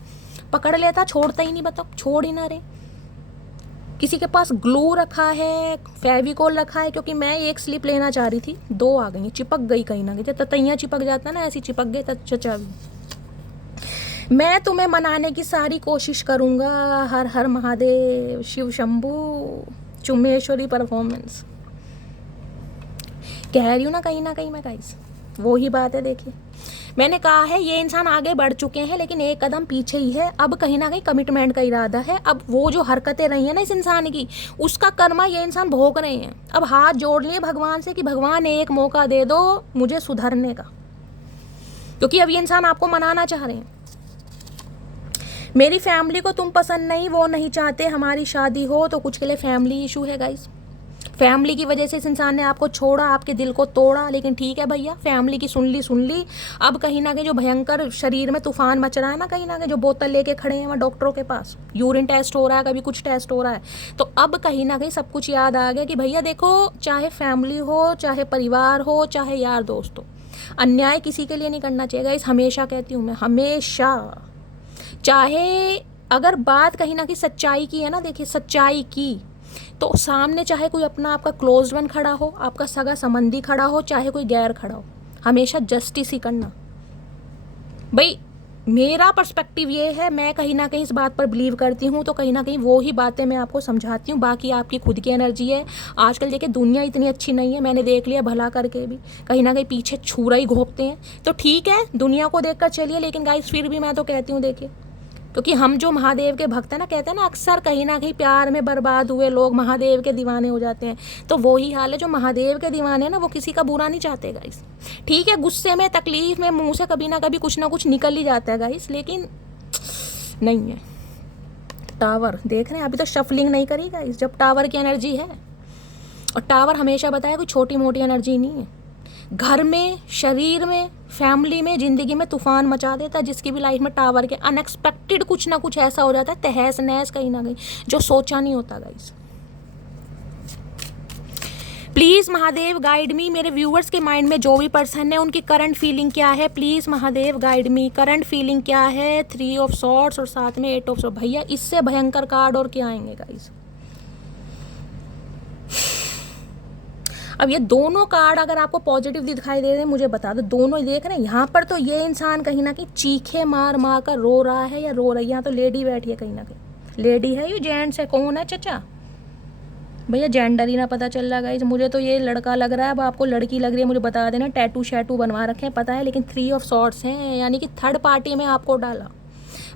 पकड़ लेता छोड़ता ही नहीं, बताओ छोड़ ही ना रहे। किसी के पास ग्लू रखा है, फेविकोल रखा है, क्योंकि मैं एक स्लिप लेना चाह रही थी, दो आ गई, चिपक गई कहीं ना कहीं, ततैयाँ चिपक जाता ना, ऐसी चिपक गए चचा भी। मैं तुम्हें मनाने की सारी कोशिश करूँगा, हर हर महादेव, शिव शंभू, चुम्बेश्वरी परफॉर्मेंस कह रही हूँ ना कहीं मैं गाइस, वो ही बात है। देखिए मैंने कहा है ये इंसान आगे बढ़ चुके हैं, लेकिन एक कदम पीछे ही है। अब कहीं ना कहीं कमिटमेंट का इरादा है। अब वो जो हरकतें रही हैं ना इस इंसान की, उसका कर्मा ये इंसान भोग रहे हैं। अब हाथ जोड़ लिए भगवान से कि भगवान एक मौका दे दो मुझे सुधरने का, क्योंकि अब ये इंसान आपको मनाना चाह रहे हैं। मेरी फैमिली को तुम पसंद नहीं, वो नहीं चाहते हमारी शादी हो, तो कुछ के लिए फैमिली इशू है गाइस। फैमिली की वजह से इस इंसान ने आपको छोड़ा, आपके दिल को तोड़ा, लेकिन ठीक है भैया, फैमिली की सुन ली। अब कहीं ना कहीं जो भयंकर शरीर में तूफान मच रहा है ना, कहीं ना कहीं जो बोतल लेके खड़े हैं वहाँ डॉक्टरों के पास, यूरिन टेस्ट हो रहा है, कभी कुछ टेस्ट हो रहा है, तो अब कहीं ना कहीं सब कुछ याद आ गया कि भैया देखो, चाहे फैमिली हो, चाहे परिवार हो, चाहे यार दोस्त हो, अन्याय किसी के लिए नहीं करना चाहिए गाइस। हमेशा कहती हूँ मैं, हमेशा, चाहे अगर बात कहीं ना कहीं सच्चाई की है ना, देखिए सच्चाई की, तो सामने चाहे कोई अपना आपका क्लोज वन खड़ा हो, आपका सगा संबंधी खड़ा हो, चाहे कोई गैर खड़ा हो, हमेशा जस्टिस ही करना। भाई मेरा पर्सपेक्टिव ये है, मैं कहीं ना कहीं इस बात पर बिलीव करती हूँ, तो कहीं ना कहीं वो ही बातें मैं आपको समझाती हूँ। बाकी आपकी खुद की एनर्जी है। आजकल देखिए दुनिया इतनी अच्छी नहीं है, मैंने देख लिया भला करके भी, कहीं ना कहीं पीछे छुरा ही घोंपते हैं। तो ठीक है दुनिया को देख कर चलिए, लेकिन गाइस फिर भी मैं तो कहती हूँ देखिए, क्योंकि हम जो महादेव के भक्त हैं ना, कहते हैं ना अक्सर कहीं ना कहीं प्यार में बर्बाद हुए लोग महादेव के दीवाने हो जाते हैं। तो वो ही हाल है, जो महादेव के दीवाने हैं ना वो किसी का बुरा नहीं चाहते गाइस। ठीक है गुस्से में, तकलीफ में, मुंह से कभी ना कभी कुछ ना कुछ निकल ही जाता है गाइस, लेकिन नहीं है। टावर देख रहे हैं, अभी तो शफलिंग नहीं करी गाइस, जब टावर की एनर्जी है। और टावर हमेशा बताया कोई छोटी मोटी एनर्जी नहीं है। घर में, शरीर में, फैमिली में, ज़िंदगी में तूफान मचा देता है। जिसकी भी लाइफ में टावर के अनएक्सपेक्टेड कुछ ना कुछ ऐसा हो जाता है, तहस नहस कहीं ना कहीं, जो सोचा नहीं होता गाइस। प्लीज़ महादेव गाइड मी, मेरे व्यूअर्स के माइंड में जो भी पर्सन है उनकी करंट फीलिंग क्या है, please Mahadev guide me. Current feeling क्या है, 3 ऑफ सॉर्ड्स और साथ में 8 ऑफ सॉर्ड्स। भैया इससे भयंकर कार्ड और क्या आएंगे गाइस। अब ये दोनों कार्ड अगर आपको पॉजिटिव दिखाई दे रहे हैं मुझे बता दो, दोनों देख रहे हैं। यहाँ पर तो ये इंसान कहीं ना कहीं चीखे मार मार कर रो रहा है या रो रही है। यहाँ तो लेडी बैठी है, कहीं ना कहीं लेडी है, ये जेंट्स है, कौन है चचा भैया, जेंडर ही ना पता चल रहा गाइस। मुझे तो ये लड़का लग रहा है, अब आपको लड़की लग रही है मुझे बता देना। टैटू शैटू बनवा रखे हैं पता है, लेकिन 3 ऑफ सॉर्ड्स हैं, यानी कि थर्ड पार्टी में आपको डाला।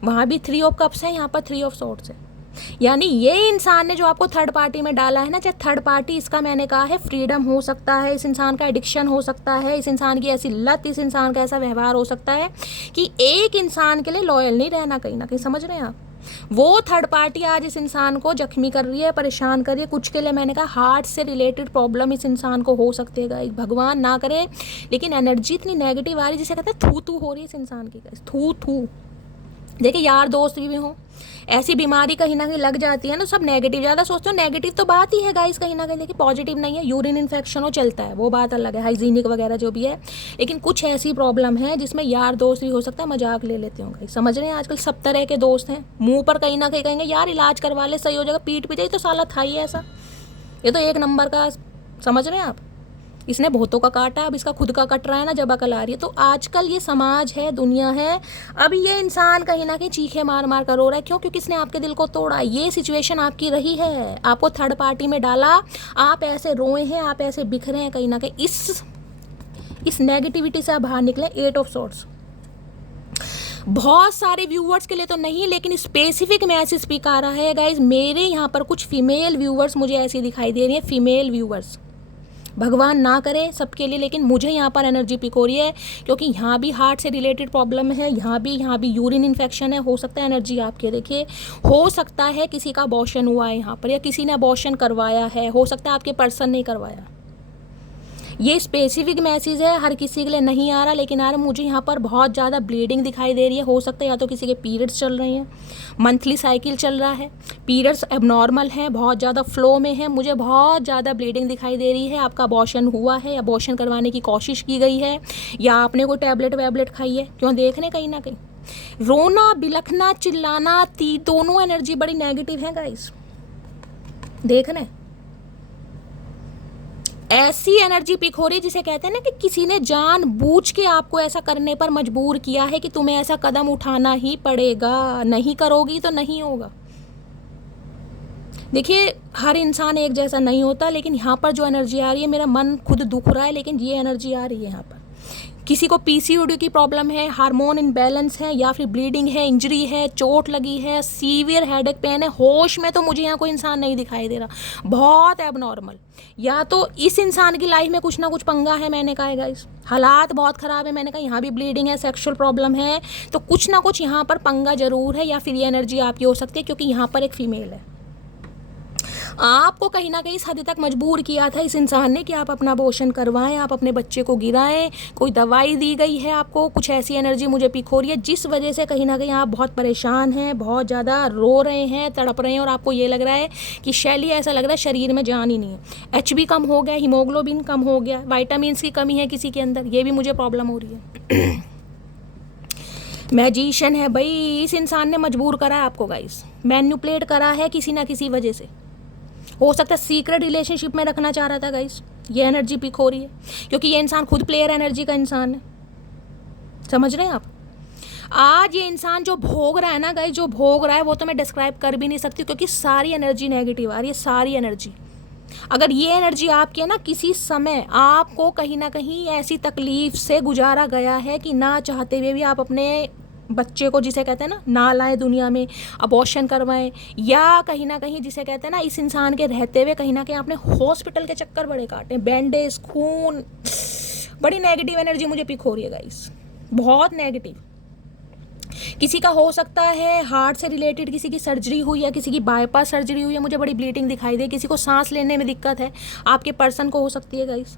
वहाँ भी 3 ऑफ कप्स है, यहाँ पर 3 ऑफ सॉर्ड्स है। यानी ये इंसान ने जो आपको थर्ड पार्टी में डाला है ना, चाहे थर्ड पार्टी, इसका मैंने कहा है फ्रीडम हो सकता है, इस इंसान का एडिक्शन हो सकता है, इस इंसान की ऐसी लत, इस इंसान का ऐसा व्यवहार हो सकता है कि एक इंसान के लिए लॉयल नहीं रहना कहीं ना कहीं, समझ रहे हैं आप। वो थर्ड पार्टी आज इस इंसान को जख्मी कर रही है, परेशान कर रही है, कुछ के लिए मैंने कहा हार्ट से रिलेटेड प्रॉब्लम इस इंसान को हो सकती है, भगवान ना करे। लेकिन एनर्जी इतनी नेगेटिव आ रही है, जिसे कहते हैं थू थू हो रही है इस इंसान की, थू थू। देखिए यार दोस्त भी हो, ऐसी बीमारी कहीं ना कहीं लग जाती है ना, सब नेगेटिव ज़्यादा सोचते हो, नेगेटिव तो बात ही है गाइस कहीं ना कहीं, देखिए पॉजिटिव नहीं है। यूरिन इन्फेक्शन हो चलता है, वो बात अलग है, हाइजीनिक वगैरह जो भी है। लेकिन कुछ ऐसी प्रॉब्लम है जिसमें यार दोस्त भी हो सकता है मजाक ले लेते होंगे, समझ रहे हैं। आजकल सब तरह के दोस्त हैं, मुंह पर कहीं ना कहीं कहेंगे यार इलाज करवा ले सही हो जाएगा, पीठ पे जाए तो साला था ही ऐसा, ये तो एक नंबर का, समझ रहे हैं आप। इसने बहुतों का काटा, अब इसका खुद का कट रहा है ना, जब अकल आ रही है। तो आजकल ये समाज है, दुनिया है, अब ये इंसान कहीं ना कहीं चीखे मार मार कर रो रहा है। क्यों? क्योंकि इसने आपके दिल को तोड़ा। ये सिचुएशन आपकी रही है, आपको थर्ड पार्टी में डाला, आप ऐसे रोए हैं, आप ऐसे बिखरे हैं कहीं ना कहीं। इस नेगेटिविटी से आप बाहर निकले। 8 ऑफ सॉर्ड्स बहुत सारे व्यूवर्स के लिए तो नहीं, लेकिन स्पेसिफिक मैसेज पिक आ रहा है गाइज। मेरे यहाँ पर कुछ फीमेल व्यूवर्स मुझे ऐसी दिखाई दे रही है, फीमेल व्यूवर्स, भगवान ना करे सबके लिए, लेकिन मुझे यहाँ पर एनर्जी पिक हो रही है, क्योंकि यहाँ भी हार्ट से रिलेटेड प्रॉब्लम है, यहाँ भी यूरिन इन्फेक्शन है। हो सकता है एनर्जी आपके, देखिए हो सकता है किसी का अबॉर्शन हुआ है यहाँ पर, या किसी ने अबॉर्शन करवाया है, हो सकता है आपके पर्सन ने करवाया। ये स्पेसिफिक मैसेज है, हर किसी के लिए नहीं आ रहा, लेकिन आ रहा। मुझे यहाँ पर बहुत ज़्यादा ब्लीडिंग दिखाई दे रही है। हो सकता है या तो किसी के पीरियड्स चल रहे हैं, मंथली साइकिल चल रहा है, पीरियड्स एबनॉर्मल हैं, बहुत ज़्यादा फ्लो में है, मुझे बहुत ज़्यादा ब्लीडिंग दिखाई दे रही है। आपका अबॉर्शन हुआ है, अबॉर्शन करवाने की कोशिश की गई है, या आपने कोई टैबलेट वैबलेट खाई है। क्यों? देख रहे कहीं ना कहीं रोना, बिलखना, चिल्लाना, दोनों एनर्जी बड़ी नेगेटिव है गाइस, देख रहे। ऐसी एनर्जी पिक हो रही है जिसे कहते हैं ना कि किसी ने जानबूझ के आपको ऐसा करने पर मजबूर किया है कि तुम्हें ऐसा कदम उठाना ही पड़ेगा, नहीं करोगी तो नहीं होगा। देखिए हर इंसान एक जैसा नहीं होता, लेकिन यहाँ पर जो एनर्जी आ रही है, मेरा मन खुद दुख रहा है, लेकिन ये एनर्जी आ रही है यहाँ पर। किसी को पीसीओडी की प्रॉब्लम है, हार्मोन इनबैलेंस है, या फिर ब्लीडिंग है, इंजरी है, चोट लगी है, सीवियर हेडेक पेन है। होश में तो मुझे यहाँ कोई इंसान नहीं दिखाई दे रहा, बहुत एबनॉर्मल। या तो इस इंसान की लाइफ में कुछ ना कुछ पंगा है, मैंने कहा है गाइस, हालात बहुत ख़राब है, मैंने कहा यहाँ भी ब्लीडिंग है, सेक्सुअल प्रॉब्लम है, तो कुछ ना कुछ यहाँ पर पंगा जरूर है, या फिर ये एनर्जी आपकी हो सकती है, क्योंकि यहाँ पर एक फीमेल है। आपको कहीं ना कहीं इस हद तक मजबूर किया था इस इंसान ने कि आप अपना अबॉर्शन करवाएं, आप अपने बच्चे को गिराएं, कोई दवाई दी गई है आपको, कुछ ऐसी एनर्जी मुझे पिक हो रही है जिस वजह से कहीं ना कहीं आप बहुत परेशान हैं, बहुत ज़्यादा रो रहे हैं, तड़प रहे हैं, और आपको ये लग रहा है कि शैली, ऐसा लग रहा है शरीर में जान ही नहीं है। HB कम हो गया, हीमोग्लोबिन कम हो गया, वाइटामिन की कमी है किसी के अंदर, ये भी मुझे प्रॉब्लम हो रही है। मैजिशियन है भाई, इस इंसान ने मजबूर करा है आपको गाइस, मैन्युपुलेट करा है किसी ना किसी वजह से। हो सकता है सीक्रेट रिलेशनशिप में रखना चाह रहा था गाइस, ये एनर्जी पिक हो रही है, क्योंकि ये इंसान खुद प्लेयर एनर्जी का इंसान है, समझ रहे हैं आप। आज ये इंसान जो भोग रहा है ना गाइस, जो भोग रहा है वो तो मैं डिस्क्राइब कर भी नहीं सकती, क्योंकि सारी एनर्जी नेगेटिव आ रही है, सारी एनर्जी। अगर ये एनर्जी आपकी है ना, किसी समय आपको कहीं ना कहीं ऐसी तकलीफ से गुजारा गया है कि ना चाहते हुए भी आप अपने बच्चे को, जिसे कहते हैं ना लाएं दुनिया में, अबॉर्शन करवाएं, या कहीं ना कहीं जिसे कहते हैं ना इस इंसान के रहते हुए कहीं ना कहीं आपने हॉस्पिटल के चक्कर बड़े काटे, बैंडेज, खून, बड़ी नेगेटिव एनर्जी मुझे पिक हो रही है गाइस, बहुत नेगेटिव। किसी का हो सकता है हार्ट से रिलेटेड किसी की सर्जरी हुई है, किसी की बाईपास सर्जरी हुई है, मुझे बड़ी ब्लीडिंग दिखाई दे, किसी को सांस लेने में दिक्कत है, आपके पर्सन को हो सकती है गाइस।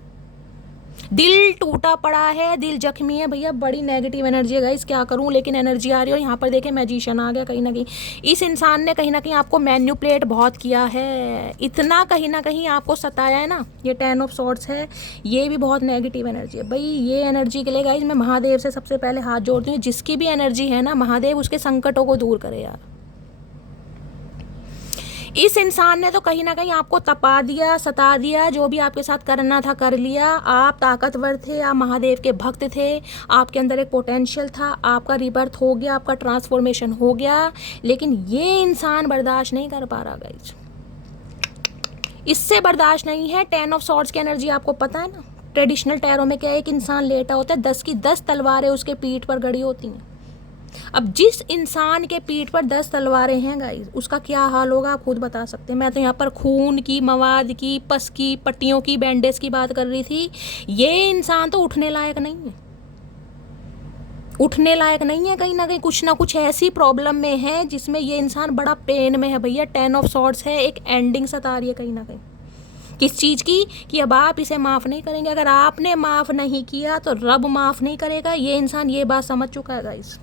दिल टूटा पड़ा है, दिल जख्मी है भैया, बड़ी नेगेटिव एनर्जी है गाइस, क्या करूं, लेकिन एनर्जी आ रही है। और यहाँ पर देखें मैजिशियन आ गया, कहीं ना कहीं इस इंसान ने कहीं ना कहीं आपको मैन्युपुलेट बहुत किया है, इतना कहीं ना कहीं आपको सताया है ना। ये 10 ऑफ सॉर्ड्स है, ये भी बहुत नेगेटिव एनर्जी है भाई। ये एनर्जी के लिए गाइस मैं महादेव से सबसे पहले हाथ जोड़ती हूँ, जिसकी भी एनर्जी है ना, महादेव उसके संकटों को दूर करे यार। इस इंसान ने तो कहीं ना कहीं आपको तपा दिया, सता दिया, जो भी आपके साथ करना था कर लिया। आप ताकतवर थे, आप महादेव के भक्त थे, आपके अंदर एक पोटेंशियल था, आपका रिबर्थ हो गया, आपका ट्रांसफॉर्मेशन हो गया, लेकिन ये इंसान बर्दाश्त नहीं कर पा रहा गाइस, इससे बर्दाश्त नहीं है। 10 ऑफ सॉर्ड्स की एनर्जी आपको पता है ना, ट्रेडिशनल टैरो में क्या है, एक इंसान लेटा होता है, 10 की 10 तलवारें उसके पीठ पर गड़ी होती हैं, अब जिस इंसान के पीठ पर 10 तलवारें हैं गाइस, उसका क्या हाल होगा आप खुद बता सकते हैं। मैं तो यहाँ पर खून की, मवाद की, पस की, पट्टियों की, बैंडेज की बात कर रही थी। ये इंसान तो उठने लायक नहीं है, उठने लायक नहीं है। कहीं ना कुछ ऐसी प्रॉब्लम में है जिसमें ये इंसान बड़ा पेन में है भैया। 10 ऑफ सॉर्ड्स है, एक एंडिंग सता रही है कहीं ना कहीं किस चीज़ की, कि अब आप इसे माफ़ नहीं करेंगे। अगर आपने माफ़ नहीं किया तो रब माफ़ नहीं करेगा। ये इंसान ये बात समझ चुका है गाइस।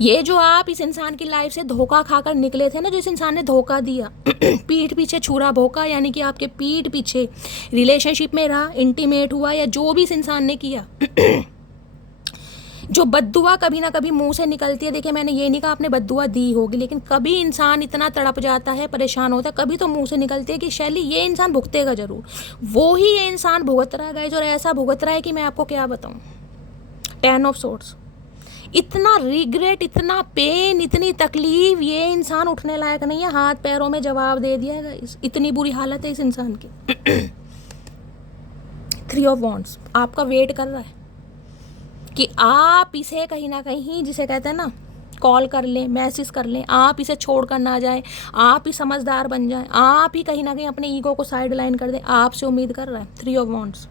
ये जो आप इस इंसान की लाइफ से धोखा खाकर निकले थे ना, जो इस इंसान ने धोखा दिया पीठ पीछे छुरा भोंका, यानी कि आपके पीठ पीछे रिलेशनशिप में रहा, इंटीमेट हुआ, या जो भी इस इंसान ने किया जो बद्दुआ कभी ना कभी मुंह से निकलती है। देखिए मैंने ये नहीं कहा आपने बद्दुआ दी होगी, लेकिन कभी इंसान इतना तड़प जाता है, परेशान होता है, कभी तो मुंह से निकलती है कि शैली ये इंसान भुगतेगा जरूर। वो ही ये इंसान भुगत रहा है गाइस, और ऐसा भुगत रहा है कि मैं आपको क्या बताऊं। 10 ऑफ सोर्ड्स, इतना रिग्रेट, इतना पेन, इतनी तकलीफ, ये इंसान उठने लायक नहीं है। हाथ पैरों में जवाब दे दिया है गाइस, इतनी बुरी हालत है इस इंसान की। 3 ऑफ वॉन्ड्स आपका वेट कर रहा है कि आप इसे कहीं ना कहीं, जिसे कहते हैं ना, कॉल कर लें, मैसेज कर लें, आप इसे छोड़ कर ना जाएं, आप ही समझदार बन जाएं, आप ही कहीं ना कहीं अपने ईगो को साइड लाइन कर दें। आपसे उम्मीद कर रहा है 3 ऑफ वॉन्ड्स।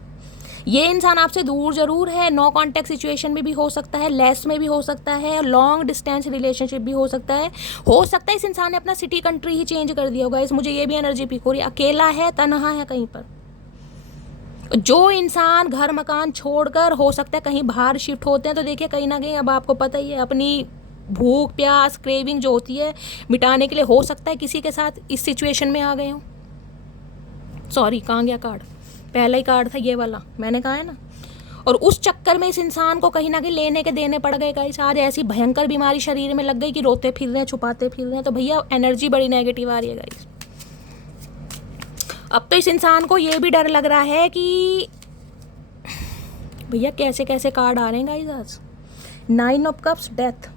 ये इंसान आपसे दूर जरूर है, नो कॉन्टैक्ट सिचुएशन में भी हो सकता है, लेस में भी हो सकता है, लॉन्ग डिस्टेंस रिलेशनशिप भी हो सकता है। इस इंसान ने अपना सिटी कंट्री ही चेंज कर दिया होगा। इस मुझे ये भी एनर्जी पिक हो रही है, अकेला है, तन्हा है कहीं पर। जो इंसान घर मकान छोड़कर हो सकता है कहीं बाहर शिफ्ट होते हैं, तो देखिए कहीं ना कहीं अब आपको पता ही है, अपनी भूख प्यास क्रेविंग जो होती है मिटाने के लिए हो सकता है किसी के साथ इस सिचुएशन में आ गए हो। सॉरी, कहाँ गया कार्ड? पहला ही कार्ड था ये वाला, मैंने कहा है ना। और उस चक्कर में इस इंसान को कहीं ना कहीं लेने के देने पड़ गए गाइस। आज ऐसी भयंकर बीमारी शरीर में लग गई कि रोते फिर रहे हैं, छुपाते फिर रहे हैं। तो भैया एनर्जी बड़ी नेगेटिव आ रही है गाइस। अब तो इस इंसान को ये भी डर लग रहा है कि भैया कैसे कैसे कार्ड आ रहे हैं गाइस आज। 9 ऑफ कप्स, डेथ।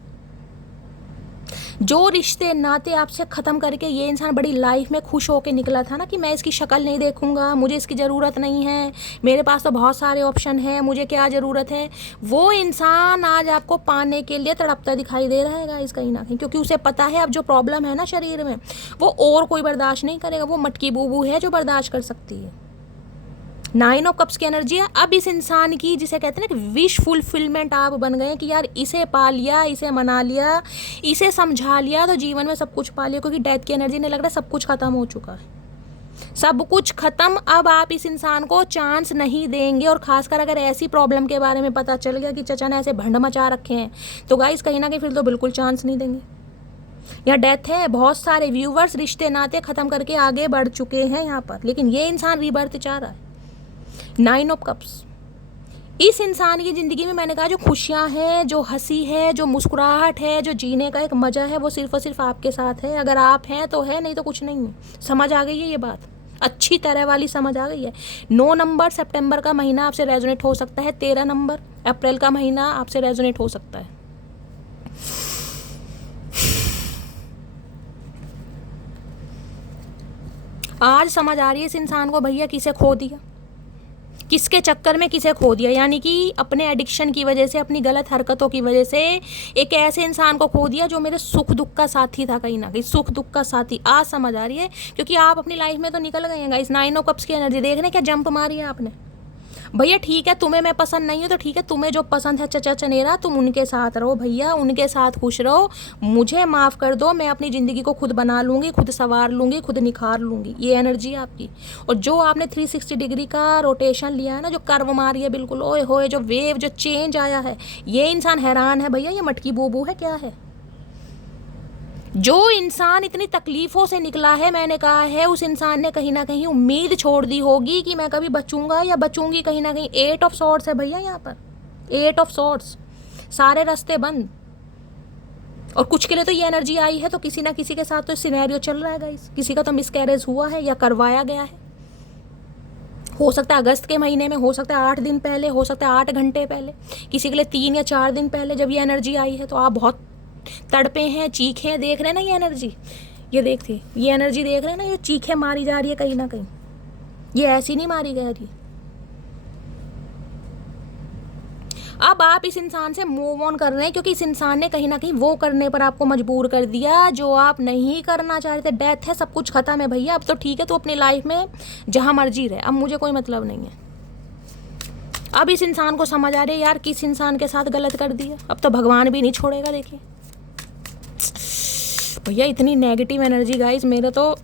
जो रिश्ते नाते आपसे ख़त्म करके ये इंसान बड़ी लाइफ में खुश होके निकला था ना, कि मैं इसकी शक्ल नहीं देखूंगा, मुझे इसकी ज़रूरत नहीं है, मेरे पास तो बहुत सारे ऑप्शन हैं, मुझे क्या ज़रूरत है। वो इंसान आज आपको पाने के लिए तड़पता दिखाई दे रहा है गाइस कहीं ना कहीं, क्योंकि उसे पता है अब जो प्रॉब्लम है ना शरीर में, वो और कोई बर्दाश्त नहीं करेगा। वो मटकी बूबू है जो बर्दाश्त कर सकती है। 9 ऑफ कप्स की एनर्जी है। अब इस इंसान की, जिसे कहते हैं ना कि विश फुलफिलमेंट आप बन गए, कि यार इसे पा लिया, इसे मना लिया, इसे समझा लिया, तो जीवन में सब कुछ पा लिया। क्योंकि डेथ की एनर्जी ने लग रहा है सब कुछ खत्म हो चुका है, सब कुछ खत्म। अब आप इस इंसान को चांस नहीं देंगे। और खासकर अगर ऐसी प्रॉब्लम के बारे में पता चल गया कि चचा ने ऐसे भंड मचा रखे हैं, तो गाइस कहीं ना कहीं फिर तो बिल्कुल चांस नहीं देंगे। या डेथ है। बहुत सारे व्यूवर्स रिश्ते नाते खत्म करके आगे बढ़ चुके हैं यहाँ पर, लेकिन ये इंसान रीबर्थ चाह रहा है। 9 ऑफ कप्स। इस इंसान की ज़िंदगी में मैंने कहा जो खुशियाँ हैं, जो हंसी है, जो मुस्कुराहट है, जो जीने का एक मज़ा है, वो सिर्फ और सिर्फ आपके साथ है। अगर आप हैं तो है, नहीं तो कुछ नहीं है। समझ आ गई है ये बात, अच्छी तरह वाली समझ आ गई है। 9 नंबर सितंबर का महीना आपसे रेजोनेट हो सकता है। 13 नंबर अप्रैल का महीना आपसे रेजोनेट हो सकता है। आज समझ आ रही है इस इंसान को भैया किसे खो दिया, किसके चक्कर में किसे खो दिया। यानी कि अपने एडिक्शन की वजह से, अपनी गलत हरकतों की वजह से एक ऐसे इंसान को खो दिया जो मेरे सुख दुख का साथी था। कहीं ना कहीं सुख दुख का साथी आज समझ आ रही है, क्योंकि आप अपनी लाइफ में तो निकल गए हैं गाइस। 9 ऑफ कप्स की एनर्जी देख रहे हैं, क्या जंप मारी है आपने। भैया ठीक है, तुम्हें मैं पसंद नहीं हूँ तो ठीक है, तुम्हें जो पसंद है चचा चनेरा, तुम उनके साथ रहो भैया, उनके साथ खुश रहो, मुझे माफ़ कर दो, मैं अपनी ज़िंदगी को खुद बना लूँगी, खुद संवार लूँगी, खुद निखार लूँगी। ये एनर्जी है आपकी। और जो आपने 360 डिग्री का रोटेशन लिया है ना, जो कर्व मारी है बिल्कुल, ओए होए, जो वेव, जो चेंज आया है, ये इंसान हैरान है भैया, ये मटकी बूबू है क्या है। जो इंसान इतनी तकलीफ़ों से निकला है, मैंने कहा है उस इंसान ने कहीं ना कहीं उम्मीद छोड़ दी होगी कि मैं कभी बचूंगा या बचूंगी कहीं ना कहीं। 8 ऑफ सॉर्ड्स है भैया यहाँ पर, 8 ऑफ सॉर्ड्स, सारे रास्ते बंद। और कुछ के लिए तो ये एनर्जी आई है, तो किसी ना किसी के साथ तो सिनेरियो चल रहा है गाइस, किसी का तो मिसकैरेज हुआ है या करवाया गया है। हो सकता है अगस्त के महीने में, हो सकता है 8 दिन पहले, हो सकता है 8 घंटे पहले, किसी के लिए 3 या 4 दिन पहले जब ये एनर्जी आई है। तो आप बहुत तड़पे हैं, चीखे हैं, देख रहे हैं ना ये एनर्जी, ये देखते, ये एनर्जी देख रहे हैं ना, ये चीखे मारी जा रही है कहीं ना कहीं, ये ऐसी नहीं मारी जा रही। अब आप इस इंसान से मूव ऑन कर रहे हैं क्योंकि इस इंसान ने कहीं ना कहीं वो करने पर आपको मजबूर कर दिया जो आप नहीं करना चाह रहे थे। डेथ है, सब कुछ खत्म है भैया, अब तो ठीक है, तो अपनी लाइफ में जहाँ मर्जी रहे, अब मुझे कोई मतलब नहीं है। अब इस इंसान को समझ आ रही है यार किस इंसान के साथ गलत कर दिया, अब तो भगवान भी नहीं छोड़ेगा। देखिए भैया इतनी नेगेटिव एनर्जी गाइस, मेरे तो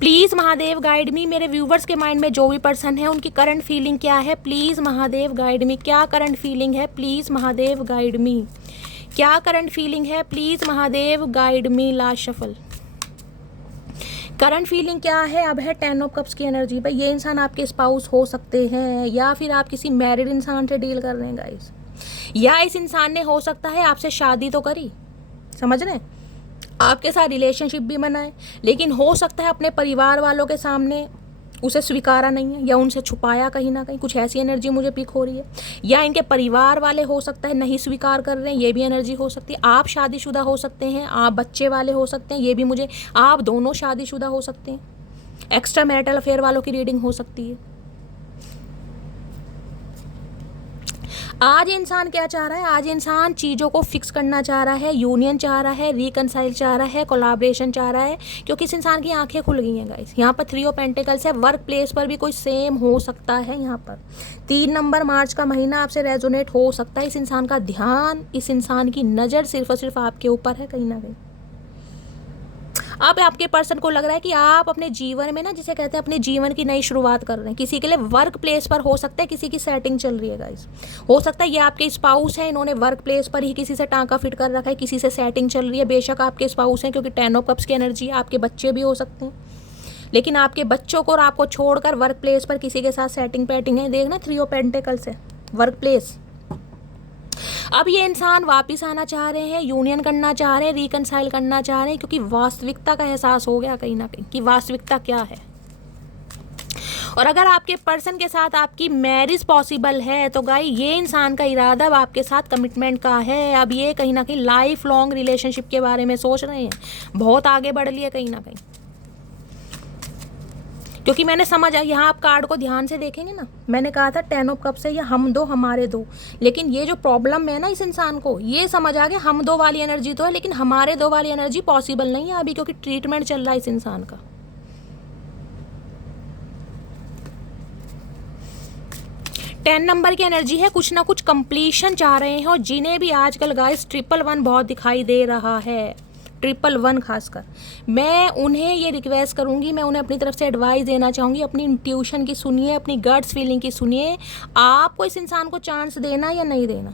प्लीज़ महादेव गाइड मी। मेरे व्यूवर्स के माइंड में जो भी पर्सन है उनकी करंट फीलिंग क्या है, प्लीज़ महादेव गाइड मी। क्या करंट फीलिंग है, प्लीज़ महादेव गाइड मी। क्या करंट फीलिंग है, please Mahadev guide me. Last shuffle, current feeling क्या है। अब है 10 ऑफ कप्स की एनर्जी। भाई ये इंसान आपके स्पाउस हो सकते हैं या फिर आप किसी मैरिड इंसान से डील कर रहे हैं गाइस, या इस इंसान ने हो सकता है आपसे शादी तो करी, समझ रहे हैं, आपके साथ रिलेशनशिप भी बनाए, लेकिन हो सकता है अपने परिवार वालों के सामने उसे स्वीकारा नहीं है या उनसे छुपाया कहीं ना कहीं। कुछ ऐसी एनर्जी मुझे पिक हो रही है। या इनके परिवार वाले हो सकता है नहीं स्वीकार कर रहे हैं, ये भी एनर्जी हो सकती है। आप शादीशुदा हो सकते हैं, आप बच्चे वाले हो सकते हैं, ये भी मुझे, आप दोनों शादीशुदा हो सकते हैं। एक्स्ट्रा मैरिटल अफेयर वालों की रीडिंग हो सकती है। आज इंसान क्या चाह रहा है, आज इंसान चीज़ों को फिक्स करना चाह रहा है, यूनियन चाह रहा है, रिकनसाइल चाह रहा है, कोलैबोरेशन चाह रहा है, क्योंकि इस इंसान की आंखें खुल गई हैं गाइस। यहाँ पर 3 ऑफ पेंटिकल्स है। वर्क प्लेस पर भी कोई सेम हो सकता है। यहाँ पर 3 नंबर मार्च का महीना आपसे रेजोनेट हो सकता है। इस इंसान का ध्यान, इस इंसान की नज़र सिर्फ और सिर्फ आपके ऊपर है कहीं ना कहीं। अब आपके पर्सन को लग रहा है कि आप अपने जीवन में ना, जिसे कहते हैं अपने जीवन की नई शुरुआत कर रहे हैं। किसी के लिए वर्क प्लेस पर हो सकता है किसी की सेटिंग चल रही है गाइस, हो सकता है ये आपके स्पाउस है, इन्होंने वर्क प्लेस पर ही किसी से टांका फिट कर रखा है, किसी से सेटिंग चल रही है। बेशक आपके स्पाउस हैं, क्योंकि 10 ऑफ कप्स की एनर्जी, आपके बच्चे भी हो सकते हैं, लेकिन आपके बच्चों को और आपको छोड़कर वर्क प्लेस पर किसी के साथ सेटिंग पैटिंग है। देखना 3 ऑफ पेंटिकल्स है, वर्क प्लेस। अब ये इंसान वापस आना चाह रहे हैं, यूनियन करना चाह रहे हैं, रिकनसाइल करना चाह रहे हैं, क्योंकि वास्तविकता का एहसास हो गया कहीं ना कहीं कि वास्तविकता क्या है। और अगर आपके पर्सन के साथ आपकी मैरिज पॉसिबल है तो गाई ये इंसान का इरादा अब आपके साथ कमिटमेंट का है। अब ये कहीं ना कहीं लाइफ लॉन्ग रिलेशनशिप के बारे में सोच रहे हैं, बहुत आगे बढ़ लिए कहीं ना कहीं। क्योंकि मैंने समझ आया, यहाँ आप कार्ड को ध्यान से देखेंगे ना, मैंने कहा था 10 ऑफ कप्स है, या हम दो हमारे दो, लेकिन ये जो प्रॉब्लम है ना इस इंसान को, ये समझ आ गया हम दो वाली एनर्जी तो है, लेकिन हमारे दो वाली एनर्जी पॉसिबल नहीं है अभी, क्योंकि ट्रीटमेंट चल रहा है इस इंसान का। 10 नंबर की एनर्जी है, कुछ ना कुछ कंप्लीशन चाह रहे हैं। और जिन्हें भी आजकल गाइस 111 बहुत दिखाई दे रहा है, 111 खासकर, मैं उन्हें ये रिक्वेस्ट करूंगी, मैं उन्हें अपनी तरफ से एडवाइस देना चाहूँगी, अपनी इंट्यूशन की सुनिए, अपनी गट्स फीलिंग की सुनिए। आपको इस इंसान को चांस देना या नहीं देना,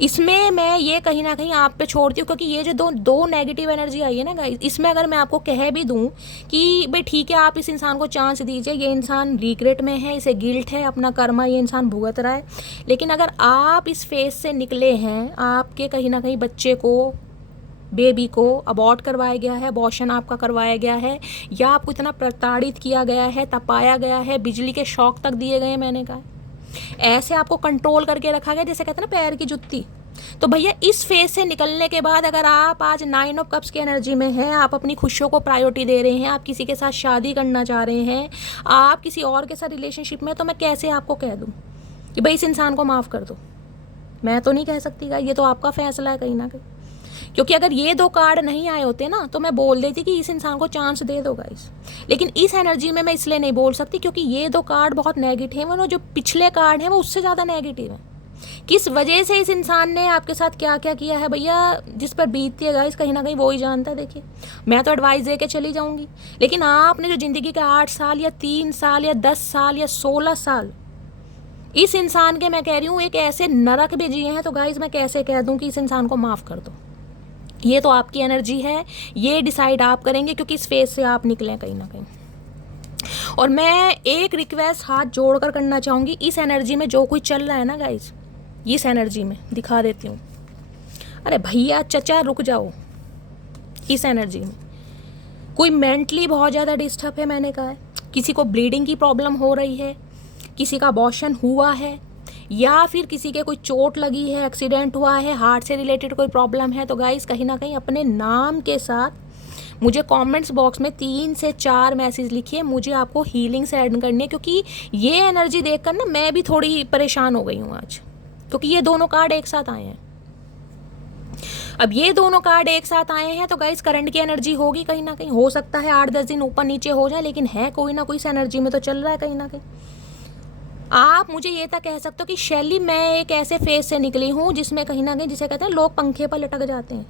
इसमें मैं ये कहीं ना कहीं आप पे छोड़ती हूँ। क्योंकि ये जो दो नेगेटिव एनर्जी आई है ना गाइस, इसमें अगर मैं आपको कह भी दूँ कि भाई ठीक है आप इस इंसान को चांस दीजिए, ये इंसान रिग्रेट में है, इसे गिल्ट है, अपना कर्मा ये इंसान भुगत रहा है, लेकिन अगर आप इस फेज से निकले हैं, आपके कहीं ना कहीं बच्चे को, बेबी को अबॉर्ट करवाया गया है, अबॉर्शन आपका करवाया गया है, या आपको इतना प्रताड़ित किया गया है, तपाया गया है, बिजली के शॉक तक दिए गए, मैंने कहा ऐसे आपको कंट्रोल करके रखा गया, जैसे कहते हैं ना पैर की जुत्ती। तो भैया इस फेज से निकलने के बाद अगर आप आज 9 ऑफ कप्स की एनर्जी में हैं, आप अपनी खुशियों को प्रायोरिटी दे रहे हैं, आप किसी के साथ शादी करना चाह रहे हैं, आप किसी और के साथ रिलेशनशिप में, तो मैं कैसे आपको कह दूँ कि भाई इस इंसान को माफ़ कर दो? मैं तो नहीं कह सकती गाइस, ये तो आपका फैसला है कहीं ना कहीं। क्योंकि अगर ये 2 कार्ड नहीं आए होते ना तो मैं बोल देती कि इस इंसान को चांस दे दो गाइस, लेकिन इस एनर्जी में मैं इसलिए नहीं बोल सकती क्योंकि ये 2 कार्ड बहुत नेगेटिव हैं, और जो पिछले कार्ड हैं वो उससे ज़्यादा नेगेटिव हैं। किस वजह से इस इंसान ने आपके साथ क्या क्या किया है भैया, जिस पर बीतती है गाइस कहीं ना कहीं वो ही जानता है। देखिए मैं तो एडवाइस दे के चली जाऊँगी, लेकिन आपने जो ज़िंदगी के 8 साल या 3 साल या 10 साल या 16 साल इस इंसान के, मैं कह रही हूँ, एक ऐसे नरक में जिए हैं, तो गाइस मैं कैसे कह दूँ कि इस इंसान को माफ़ कर दो? ये तो आपकी एनर्जी है, ये डिसाइड आप करेंगे, क्योंकि इस फेज से आप निकले कहीं ना कहीं। और मैं एक रिक्वेस्ट हाथ जोड़कर करना चाहूँगी, इस एनर्जी में जो कुछ चल रहा है ना गाइस, इस एनर्जी में दिखा देती हूँ। अरे भैया चचा रुक जाओ, इस एनर्जी में कोई मेंटली बहुत ज़्यादा डिस्टर्ब है, मैंने कहा है, किसी को ब्लीडिंग की प्रॉब्लम हो रही है, किसी का अबॉर्शन हुआ है, या फिर किसी के कोई चोट लगी है, एक्सीडेंट हुआ है, हार्ट से रिलेटेड कोई प्रॉब्लम है, तो गाइस कहीं ना कहीं अपने नाम के साथ मुझे कमेंट्स बॉक्स में 3 से 4 मैसेज लिखिए, मुझे आपको हीलिंग से ऐड करनी है। क्योंकि ये एनर्जी देखकर ना मैं भी थोड़ी परेशान हो गई हूँ आज। क्योंकि ये दोनों कार्ड एक साथ आए हैं। अब ये दोनों कार्ड एक साथ आए हैं तो गाइस करंट की एनर्जी होगी कहीं ना कहीं। हो सकता है 8-10 दिन ऊपर नीचे हो जाए, लेकिन है कोई ना कोई एनर्जी में तो चल रहा है कहीं ना कहीं। आप मुझे ये तक कह सकते हो कि शैली मैं एक ऐसे फेज से निकली हूँ जिसमें कहीं ना कहीं, जिसे कहते हैं लोग पंखे पर लटक जाते हैं।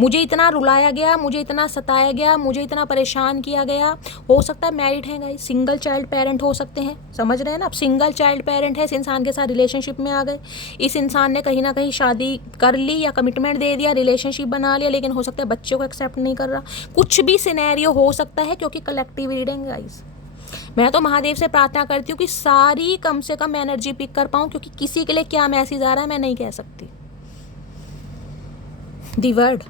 मुझे इतना रुलाया गया, मुझे इतना सताया गया, मुझे इतना परेशान किया गया। हो सकता है मैरिड हैं गाइस, सिंगल चाइल्ड पेरेंट हो सकते हैं, समझ रहे हैं ना। अब सिंगल चाइल्ड पेरेंट है, इस इंसान के साथ रिलेशनशिप में आ गए, इस इंसान ने कहीं ना कहीं शादी कर ली या कमिटमेंट दे दिया, रिलेशनशिप बना लिया, लेकिन हो सकता है बच्चों को एक्सेप्ट नहीं कर रहा। कुछ भी सिनेरियो हो सकता है, क्योंकि कलेक्टिव रीडिंग गाइस। मैं तो महादेव से प्रार्थना करती हूँ कि सारी कम से कम एनर्जी पिक कर पाऊँ, क्योंकि किसी के लिए क्या मैसेज आ रहा है मैं नहीं कह सकती। दी वर्ड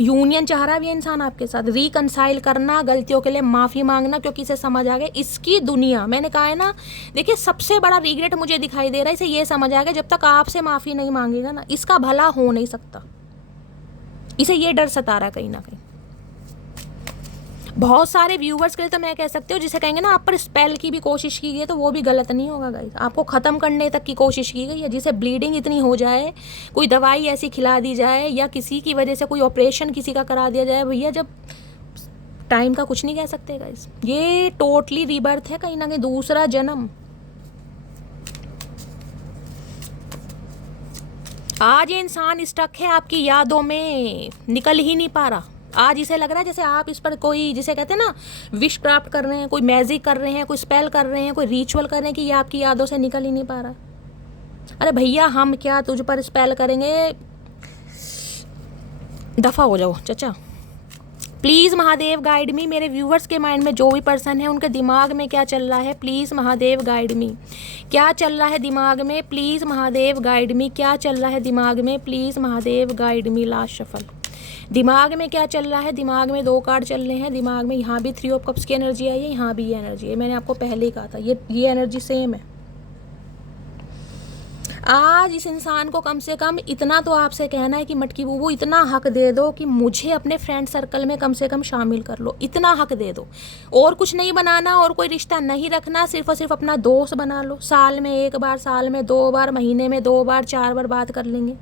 यूनियन चाह रहा है ये इंसान आपके साथ, रिकनसाइल करना, गलतियों के लिए माफ़ी मांगना, क्योंकि इसे समझ आ गया इसकी दुनिया, मैंने कहा है ना, देखिए सबसे बड़ा रिग्रेट मुझे दिखाई दे रहा है, इसे ये समझ आ गया जब तक आपसे माफ़ी नहीं मांगेगा ना, इसका भला हो नहीं सकता। इसे ये डर सता रहा है कहीं ना कहीं। बहुत सारे व्यूवर्स के लिए तो मैं कह सकती हूँ, जिसे कहेंगे ना आप पर स्पेल की भी कोशिश की गई तो वो भी गलत नहीं होगा गाइस। आपको ख़त्म करने तक की कोशिश की गई है, जिसे ब्लीडिंग इतनी हो जाए, कोई दवाई ऐसी खिला दी जाए, या किसी की वजह से कोई ऑपरेशन किसी का करा दिया जाए, भैया जब टाइम का कुछ नहीं कह सकते गाइस। ये टोटली रीबर्थ है कहीं ना कहीं, दूसरा जन्म। आज ये इंसान स्टक है आपकी यादों में, निकल ही नहीं पा रहा। आज इसे लग रहा है जैसे आप इस पर कोई, जिसे कहते हैं ना, विश क्राफ्ट कर रहे हैं, कोई मैजिक कर रहे हैं, कोई स्पेल कर रहे हैं, कोई रिचुअल कर रहे हैं कि ये आपकी यादों से निकल ही नहीं पा रहा। अरे भैया हम क्या तुझ पर स्पेल करेंगे, दफ़ा हो जाओ चाचा। प्लीज़ महादेव गाइड मी। मेरे व्यूवर्स के माइंड में जो भी पर्सन है उनके दिमाग में क्या चल रहा है, प्लीज़ महादेव गाइड मी। क्या चल रहा है दिमाग में, प्लीज़ महादेव गाइड मी। क्या चल रहा है दिमाग में, please Mahadev guide me. Last shuffle. दिमाग में क्या चल रहा है, दिमाग में 2 कार्ड चल रहे हैं, दिमाग में यहाँ भी 3 ऑफ कप्स की एनर्जी आई है, यहाँ भी ये एनर्जी है। मैंने आपको पहले ही कहा था ये एनर्जी सेम है। आज इस इंसान को कम से कम इतना तो आपसे कहना है कि मटकी बूबू इतना हक दे दो कि मुझे अपने फ्रेंड सर्कल में कम से कम शामिल कर लो, इतना हक दे दो। और कुछ नहीं बनाना, और कोई रिश्ता नहीं रखना, सिर्फ और सिर्फ अपना दोस्त बना लो। साल में 1 बार, साल में 2 बार, महीने में 2 बार, 4 बार बात कर लेंगे,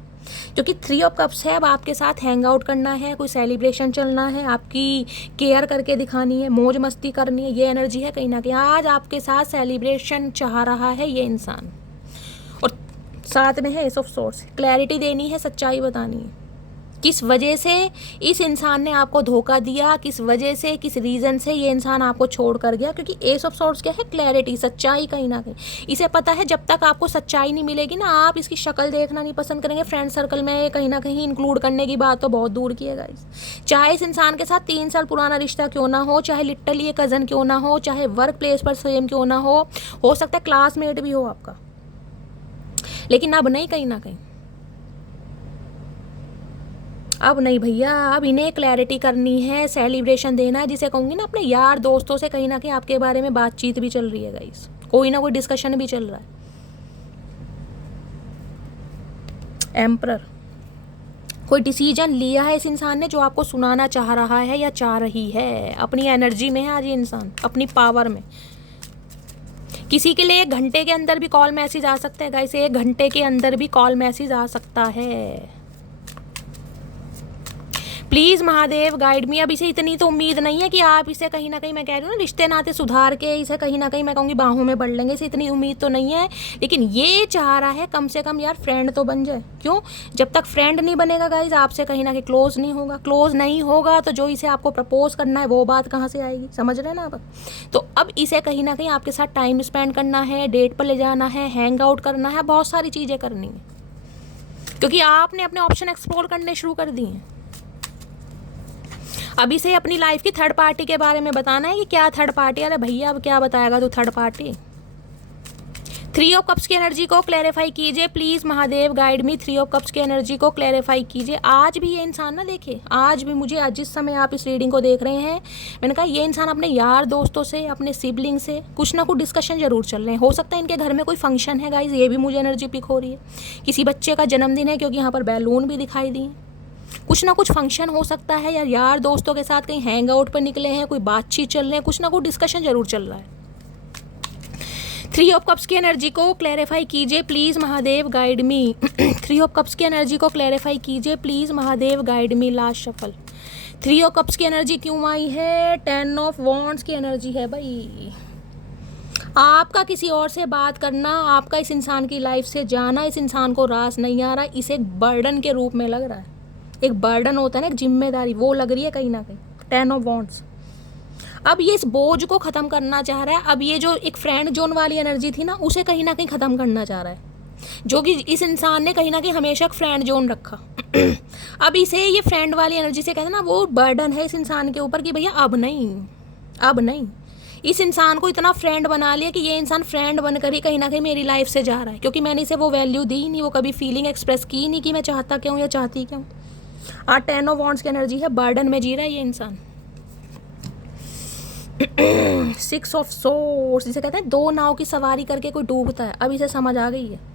क्योंकि 3 ऑफ कप्स है। अब आपके साथ हैंग आउट करना है, कोई सेलिब्रेशन चलना है, आपकी केयर करके दिखानी है, मौज मस्ती करनी है, ये एनर्जी है कहीं ना कहीं। आज आपके साथ सेलिब्रेशन चाह रहा है ये इंसान, और साथ में है एस ऑफ सोर्स। क्लैरिटी देनी है, सच्चाई बतानी है, किस वजह से इस इंसान ने आपको धोखा दिया, किस वजह से, किस रीज़न से ये इंसान आपको छोड़ कर गया। क्योंकि एस ऑफ सोर्स क्या है, क्लैरिटी, सच्चाई कहीं ना कहीं। इसे पता है जब तक आपको सच्चाई नहीं मिलेगी ना, आप इसकी शक्ल देखना नहीं पसंद करेंगे। फ्रेंड सर्कल में कहीं ना कहीं इंक्लूड करने की बात तो बहुत दूर की है गाइस। चाहे इस इंसान के साथ 3 साल पुराना रिश्ता क्यों ना हो, चाहे लिटरली ये कज़न क्यों ना हो, चाहे वर्क प्लेस पर सेम क्यों ना हो सकता है क्लासमेट भी हो आपका, लेकिन अब नहीं, कहीं ना कहीं अब नहीं भैया। अब इन्हें क्लैरिटी करनी है, सेलिब्रेशन देना है, जिसे कहूँगी ना अपने यार दोस्तों से कहीं ना कहीं आपके बारे में बातचीत भी चल रही है गाइस, कोई ना कोई डिस्कशन भी चल रहा है। एम्परर, कोई डिसीजन लिया है इस इंसान ने जो आपको सुनाना चाह रहा है या चाह रही है। अपनी एनर्जी में है आज ये इंसान, अपनी पावर में। किसी के लिए 1 घंटे के अंदर भी कॉल मैसेज आ सकता है गाइस, 1 घंटे के अंदर भी कॉल मैसेज आ सकता है। प्लीज़ महादेव गाइड मी। अब इसे इतनी तो उम्मीद नहीं है कि आप इसे कहीं ना कहीं, मैं कह रही हूँ ना, रिश्ते नाते सुधार के इसे कहीं ना कहीं मैं कहूँगी बाहों में बढ़ लेंगे, इसे इतनी उम्मीद तो नहीं है। लेकिन ये चाह रहा है कम से कम यार फ्रेंड तो बन जाए। क्यों? जब तक फ्रेंड नहीं बनेगा गाइज, आपसे कहीं ना कहीं क्लोज नहीं होगा। क्लोज नहीं होगा तो जो इसे आपको प्रपोज करना है वो बात कहाँ से आएगी, समझ रहे हैं ना आप। तो अब इसे कहीं ना कहीं आपके साथ टाइम स्पेंड करना है, डेट पर ले जाना है, हैंग आउट करना है, बहुत सारी चीज़ें करनी है, क्योंकि आपने अपने ऑप्शन एक्सप्लोर करने शुरू कर दिए हैं। अभी से अपनी लाइफ की थर्ड पार्टी के बारे में बताना है कि क्या थर्ड पार्टी। अरे भैया अब क्या बताएगा तू थर्ड पार्टी। 3 ऑफ कप्स की एनर्जी को क्लैरिफाई कीजिए please Mahadev guide me. 3 of cups की एनर्जी को क्लैरिफाई कीजिए। आज भी ये इंसान ना, देखिए आज भी मुझे, आज जिस समय आप इस रीडिंग को देख रहे हैं, मैंने कहा ये इंसान अपने यार दोस्तों से, अपने सिबलिंग से कुछ ना कुछ डिस्कशन जरूर चल रहे हैं। हो सकता है इनके घर में कोई फंक्शन है गाइज, ये भी मुझे एनर्जी पिक हो रही है। किसी बच्चे का जन्मदिन है, क्योंकि यहाँ पर बैलून भी दिखाई दी। कुछ ना कुछ फंक्शन हो सकता है, यार दोस्तों के साथ कहीं हैंग आउट पर निकले हैं, कोई बातचीत चल रहे हैं, कुछ ना कुछ डिस्कशन जरूर चल रहा है। 3 ऑफ कप्स की एनर्जी को क्लैरिफाई कीजिए please, Mahadev guide me. 3 of cups की एनर्जी को क्लैरिफाई कीजिए please, Mahadev guide me. Last shuffle 3 of cups की एनर्जी क्यों आई है? 10 ऑफ वॉन्ड्स की एनर्जी है भाई। आपका किसी और से बात करना, आपका इस इंसान की लाइफ से जाना, इस इंसान को रास नहीं आ रहा, इसे एक बर्डन के रूप में लग रहा है। एक बर्डन होता है ना, एक जिम्मेदारी, वो लग रही है कहीं ना कहीं। 10 ऑफ वॉन्ड्स। अब ये इस बोझ को ख़त्म करना चाह रहा है। अब ये जो एक फ्रेंड जोन वाली एनर्जी थी ना, उसे कहीं ना कहीं ख़त्म करना चाह रहा है, जो कि इस इंसान ने कहीं ना कहीं हमेशा फ्रेंड जोन रखा। अब इसे ये फ्रेंड वाली एनर्जी से कहते हैं ना, वो बर्डन है इस इंसान के ऊपर कि भैया अब नहीं, अब नहीं। इस इंसान को इतना फ्रेंड बना लिया कि ये इंसान फ्रेंड बनकर ही कहीं ना कहीं मेरी लाइफ से जा रहा है, क्योंकि मैंने इसे वो वैल्यू दी नहीं, वो कभी फीलिंग एक्सप्रेस की नहीं कि मैं चाहता क्यों या चाहती क्यों। 10 ऑफ वॉन्ड्स की एनर्जी है, बर्डन में जी रहा है ये इंसान। 6 ऑफ सोर्स, इसे कहते हैं 2 नाव की सवारी करके कोई डूबता है। अब इसे समझ आ गई है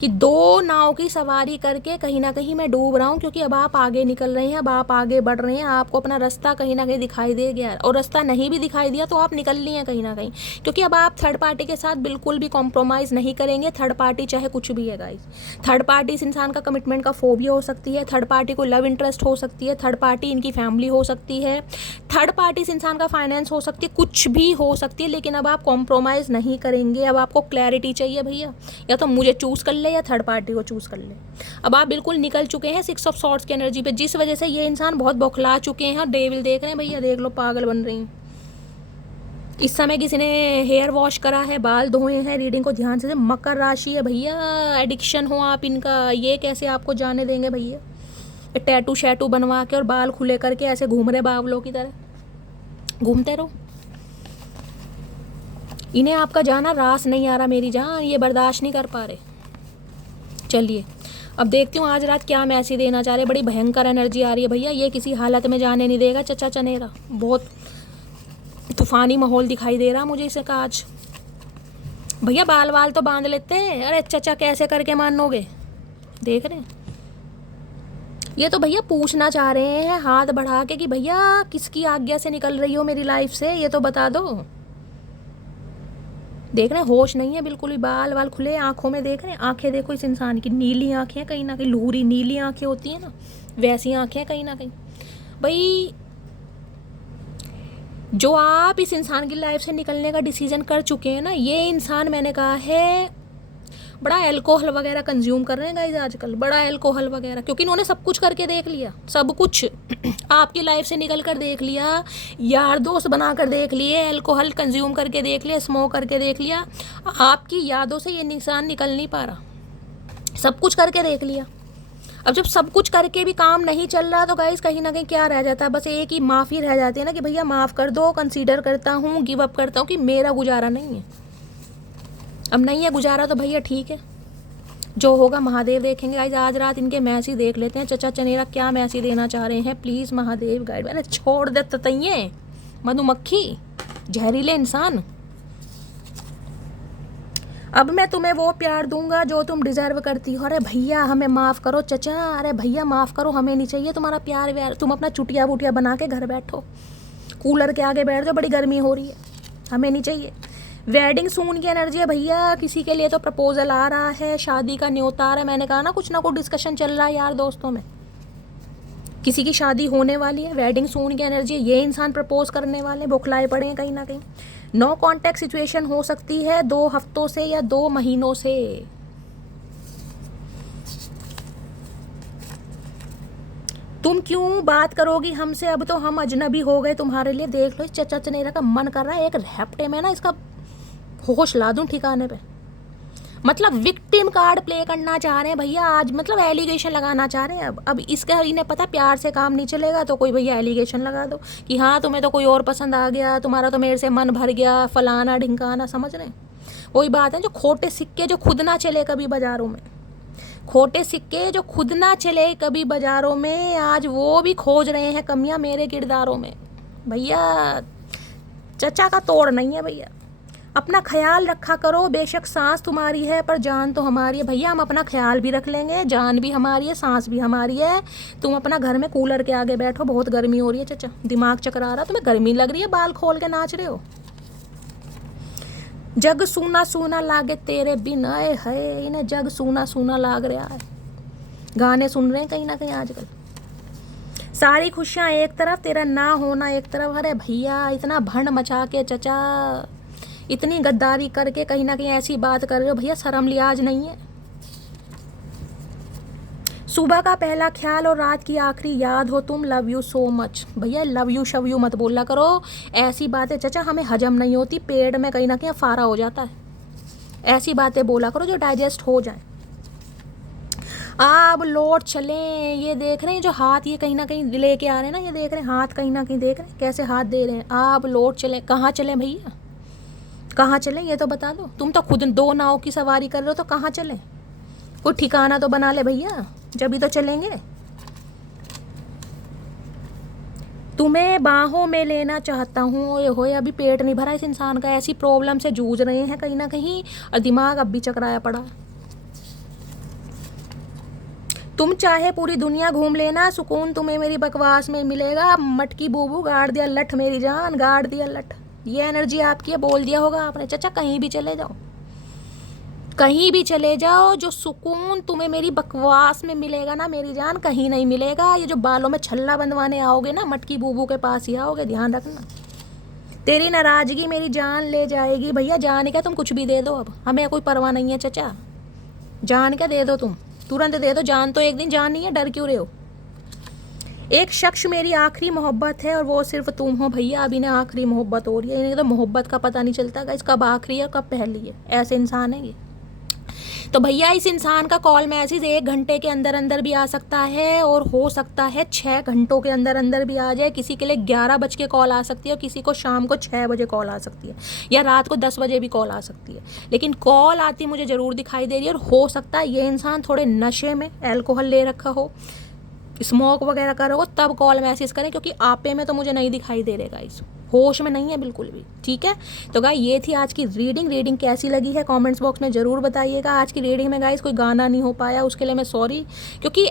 कि 2 नाव की सवारी करके कहीं ना कहीं मैं डूब रहा हूँ, क्योंकि अब आप आगे निकल रहे हैं, अब आप आगे बढ़ रहे हैं, आपको अपना रास्ता कहीं ना कहीं दिखाई दे गया। और रास्ता नहीं भी दिखाई दिया तो आप निकल लिए हैं कहीं ना कहीं, क्योंकि अब आप थर्ड पार्टी के साथ बिल्कुल भी कॉम्प्रोमाइज़ नहीं करेंगे। थर्ड पार्टी चाहे कुछ भी है गाइस, थर्ड पार्टी इस इंसान का कमिटमेंट का फोबिया हो सकती है, थर्ड पार्टी को लव इंटरेस्ट हो सकती है, थर्ड पार्टी इनकी फैमिली हो सकती है, थर्ड पार्टी इस इंसान का फाइनेंस हो सकती है, कुछ भी हो सकती है। लेकिन अब आप कॉम्प्रोमाइज़ नहीं करेंगे। अब आपको क्लैरिटी चाहिए भैया, या तो मुझे चूज़ कर ले या थर्ड पार्टी को चूज़ कर ले। अब आप बिल्कुल निकल चुके हैं 6 ऑफ सॉर्ड्स की एनर्जी पे, जिस वजह से ये इंसान बहुत बौखला चुके हैं। डेविल देख रहे हैं भैया, देख लो पागल बन रही हैं। इस समय किसी ने हेयर वॉश करा है, बाल धोए हैं। रीडिंग को ध्यान से, मकर राशि है भैया, एडिक्शन हो आप इनका, ये कैसे आपको जाने देंगे भैया। टैटू शैटू बनवा के और बाल खुले करके ऐसे घूम रहे बावलों की तरह, घूमते रहो। इन्हें आपका जाना रास नहीं आ रहा मेरी जान, ये बर्दाश्त नहीं कर पा रहे। चलिए अब देखती हूँ आज रात क्या मैसेज देना चाह रहे। बड़ी भयंकर एनर्जी आ रही है भैया, ये किसी हालत में जाने नहीं देगा चचा चनेरा। बहुत तूफानी माहौल दिखाई दे रहा मुझे इसका आज। भैया बाल वाल तो बांध लेते हैं, अरे चचा कैसे करके मानोगे। देख रहे हैं, ये तो भैया पूछना चाह रहे हैं हाथ बढ़ा के कि भैया किसकी आज्ञा से निकल रही हो मेरी लाइफ से, ये तो बता दो। देख रहे हैं, होश नहीं है बिल्कुल भी, बाल वाल खुले, आंखों में देख रहे हैं। आंखें देखो इस इंसान की, नीली आंखें हैं कहीं ना कहीं, लूरी नीली आंखें होती हैं ना, वैसी आंखें हैं कहीं ना कहीं। भाई जो आप इस इंसान की लाइफ से निकलने का डिसीजन कर चुके हैं ना, ये इंसान मैंने कहा है बड़ा अल्कोहल वगैरह कंज्यूम कर रहे हैं गाइस आजकल, बड़ा अल्कोहल वगैरह, क्योंकि इन्होंने सब कुछ करके देख लिया, सब कुछ आपकी लाइफ से निकल कर देख लिया, यार दोस्त बना कर देख लिए, अल्कोहल कंज्यूम करके देख लिया, स्मोक करके देख लिया। आपकी यादों से ये इंसान निकल नहीं पा रहा, सब कुछ करके देख लिया। अब जब सब कुछ करके भी काम नहीं चल रहा तो गाइस कहीं ना कहीं क्या रह जाता है, बस एक ही माफ़ी रह जाती है ना कि भैया माफ़ कर दो, कंसीडर करता हूँ, गिव अप करता हूँ कि मेरा गुजारा नहीं है। अब नहीं है गुजारा तो भैया ठीक है, जो होगा महादेव देखेंगे। गाइस आज रात इनके मैसेज देख लेते हैं, चचा चनेरा क्या मैसेज देना चाह रहे हैं। Please Mahadev guide. अरे छोड़ दे ततैये, मधुमक्खी, जहरीले इंसान। अब मैं तुम्हें वो प्यार दूंगा जो तुम डिजर्व करती हो। अरे भैया हमें माफ़ करो चचा, अरे भैया माफ़ करो, हमें नहीं चाहिए तुम्हारा प्यार व्यार। तुम अपना चुटिया बुटिया बना के घर बैठो, कूलर के आगे बैठ जाओ, बड़ी गर्मी हो रही है, हमें नहीं चाहिए। वेडिंग सून की एनर्जी है भैया, किसी के लिए तो प्रपोजल आ रहा है, शादी का न्योता आ रहा है। मैंने कहा ना कुछ डिस्कशन चल रहा है यार दोस्तों में, किसी की शादी होने वाली है। वेडिंग सून की एनर्जी है, ये इंसान प्रपोज करने वाले, बौखलाए पड़े हैं कहीं ना कहीं। नो कॉन्टैक्ट सिचुएशन हो सकती है 2 हफ्तों से या 2 महीनों से। तुम क्यों बात करोगी हमसे, अब तो हम अजनबी हो गए तुम्हारे लिए। देख लो इस चचा चनेरा का मन कर रहा है एक रैप्टे में ना इसका होश ला दूं ठिकाने पे। मतलब विक्टिम कार्ड प्ले करना चाह रहे हैं भैया आज, मतलब एलिगेशन लगाना चाह रहे हैं। अब इसका इन्हें पता प्यार से काम नहीं चलेगा, तो कोई भैया एलिगेशन लगा दो कि हाँ तुम्हें तो कोई और पसंद आ गया, तुम्हारा तो मेरे से मन भर गया, फलाना ढिंकाना। समझ रहे हैं, वही बात है जो खोटे सिक्के जो खुद ना चले कभी बाज़ारों में, खोटे सिक्के जो खुद ना चले कभी बाज़ारों में, आज वो भी खोज रहे हैं कमियां मेरे किरदारों में। भैया चचा का तोड़ नहीं है भैया, अपना ख्याल रखा करो। बेशक सांस तुम्हारी है पर जान तो हमारी है भैया, हम अपना ख्याल भी रख लेंगे, जान भी हमारी है, सांस भी हमारी है। तुम अपना घर में कूलर के आगे बैठो, बहुत गर्मी हो रही है चचा, दिमाग चकरा रहा, तुम्हें गर्मी लग रही है, बाल खोल के नाच रहे हो। जग सूना सूना लागे तेरे बिन, आए है इन्हें जग सूना सूना लाग रहा है। गाने सुन रहे हैं कहीं ना कहीं आजकल। सारी खुशियाँ एक तरफ, तेरा ना होना एक तरफ। अरे भैया इतना भंड मचा के चचा, इतनी गद्दारी करके कहीं ना कहीं ऐसी बात कर रहे हो भैया, शर्म लिहाज नहीं है। सुबह का पहला ख्याल और रात की आखिरी याद हो तुम, लव यू सो मच। भैया लव यू शव यू मत बोला करो, ऐसी बातें चचा हमें हजम नहीं होती, पेट में कहीं ना कहीं फारा हो जाता है। ऐसी बातें बोला करो जो डाइजेस्ट हो जाए। अब लौट चले, ये देख रहे हैं जो हाथ ये कहीं ना कहीं लेके आ रहे हैं ना, ये देख रहे हैं हाथ कहीं ना कहीं, देख रहे हैं कैसे हाथ दे रहे हैं। अब लौट चले, कहाँ चले भैया, कहाँ चले ये तो बता दो। तुम तो खुद 2 नाव की सवारी कर रहे हो, तो कहाँ चले, कोई ठिकाना तो बना ले भैया, जब ही तो चलेंगे। तुम्हें बाहों में लेना चाहता हूँ। ओए होए, अभी पेट नहीं भरा इस इंसान का, ऐसी प्रॉब्लम से जूझ रहे हैं कहीं ना कहीं, और दिमाग अब भी चकराया पड़ा। तुम चाहे पूरी दुनिया घूम लेना, सुकून तुम्हें मेरी बकवास में मिलेगा। मटकी बूबू गाड़ दिया लठ मेरी जान, गाड़ दिया लठ। ये एनर्जी आपकी है, बोल दिया होगा आपने। चाचा कहीं भी चले जाओ, कहीं भी चले जाओ, जो सुकून तुम्हें मेरी बकवास में मिलेगा ना मेरी जान, कहीं नहीं मिलेगा। ये जो बालों में छल्ला बंधवाने आओगे ना, मटकी बूबू के पास ही आओगे, ध्यान रखना। तेरी नाराजगी मेरी जान ले जाएगी भैया। जान का तुम कुछ भी दे दो, अब हमें कोई परवाह नहीं है चचा। जान का दे दो, तुम तुरंत दे दो जान, तो एक दिन जान नहीं है, डर क्यों रहे हो। एक शख्स मेरी आखिरी मोहब्बत है और वो सिर्फ तुम हो भैया। अब इन्हें आखिरी मोहब्बत हो रही है, इन्हें तो मोहब्बत का पता नहीं चलता गाइस, कब आखिरी है कब पहली है। ऐसे इंसान है ये। तो भैया इस इंसान का कॉल मैसेज 1 घंटे के अंदर अंदर भी आ सकता है, और हो सकता है 6 घंटों के अंदर अंदर भी आ जाए। किसी के लिए 11 बज के कॉल आ सकती है, और किसी को शाम को 6 बजे कॉल आ सकती है, या रात को 10 बजे भी कॉल आ सकती है। लेकिन कॉल आती मुझे ज़रूर दिखाई दे रही है। और हो सकता है ये इंसान थोड़े नशे में, अल्कोहल ले रखा हो, स्मोक वगैरह कर रहे हो, तब कॉल मैसेज करें, क्योंकि आपे में तो मुझे नहीं दिखाई दे रहे गाइस, होश में नहीं है बिल्कुल भी। ठीक है, तो गाइस ये थी आज की रीडिंग कैसी लगी है कमेंट्स बॉक्स में ज़रूर बताइएगा। आज की रीडिंग में गाइस कोई गाना नहीं हो पाया, उसके लिए मैं सॉरी, क्योंकि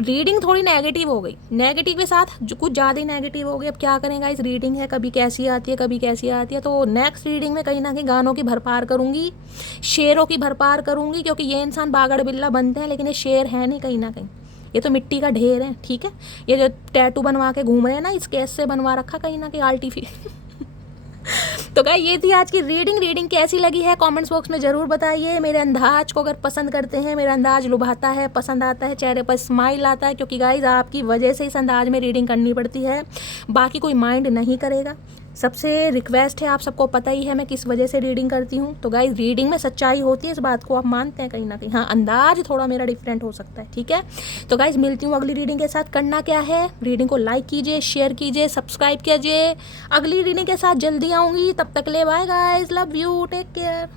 रीडिंग थोड़ी नेगेटिव हो गई, नेगेटिव के साथ जो कुछ ज़्यादा ही नेगेटिव हो गई। अब क्या करें गाइस, रीडिंग है, कभी कैसी आती है कभी कैसी आती है। तो नेक्स्ट रीडिंग में कहीं ना कहीं गानों की भरपार करूँगी, शेरों की भरपार करूँगी, क्योंकि ये इंसान बागड़ बिल्ला बनते हैं, लेकिन ये शेर है नहीं कहीं ना कहीं, ये तो मिट्टी का ढेर है। ठीक है, ये जो टैटू बनवा के घूम रहे हैं ना, इस केस से बनवा रखा कहीं ना कहीं आर्टिफिशियल। तो गाइस ये थी आज की रीडिंग कैसी लगी है कमेंट्स बॉक्स में ज़रूर बताइए। मेरे अंदाज को अगर पसंद करते हैं, मेरा अंदाज लुभाता है, पसंद आता है, चेहरे पर स्माइल आता है, क्योंकि गाइस आपकी वजह से इस अंदाज में रीडिंग करनी पड़ती है, बाकी कोई माइंड नहीं करेगा। सबसे रिक्वेस्ट है, आप सबको पता ही है मैं किस वजह से रीडिंग करती हूँ। तो गाइस रीडिंग में सच्चाई होती है, इस बात को आप मानते हैं कहीं ना कहीं। हाँ, अंदाज थोड़ा मेरा डिफरेंट हो सकता है। ठीक है, तो गाइस मिलती हूँ अगली रीडिंग के साथ। करना क्या है, रीडिंग को लाइक कीजिए, शेयर कीजिए, सब्सक्राइब कीजिए। अगली रीडिंग के साथ जल्दी आऊँगी, तब तक ले bye guys, love you, take care.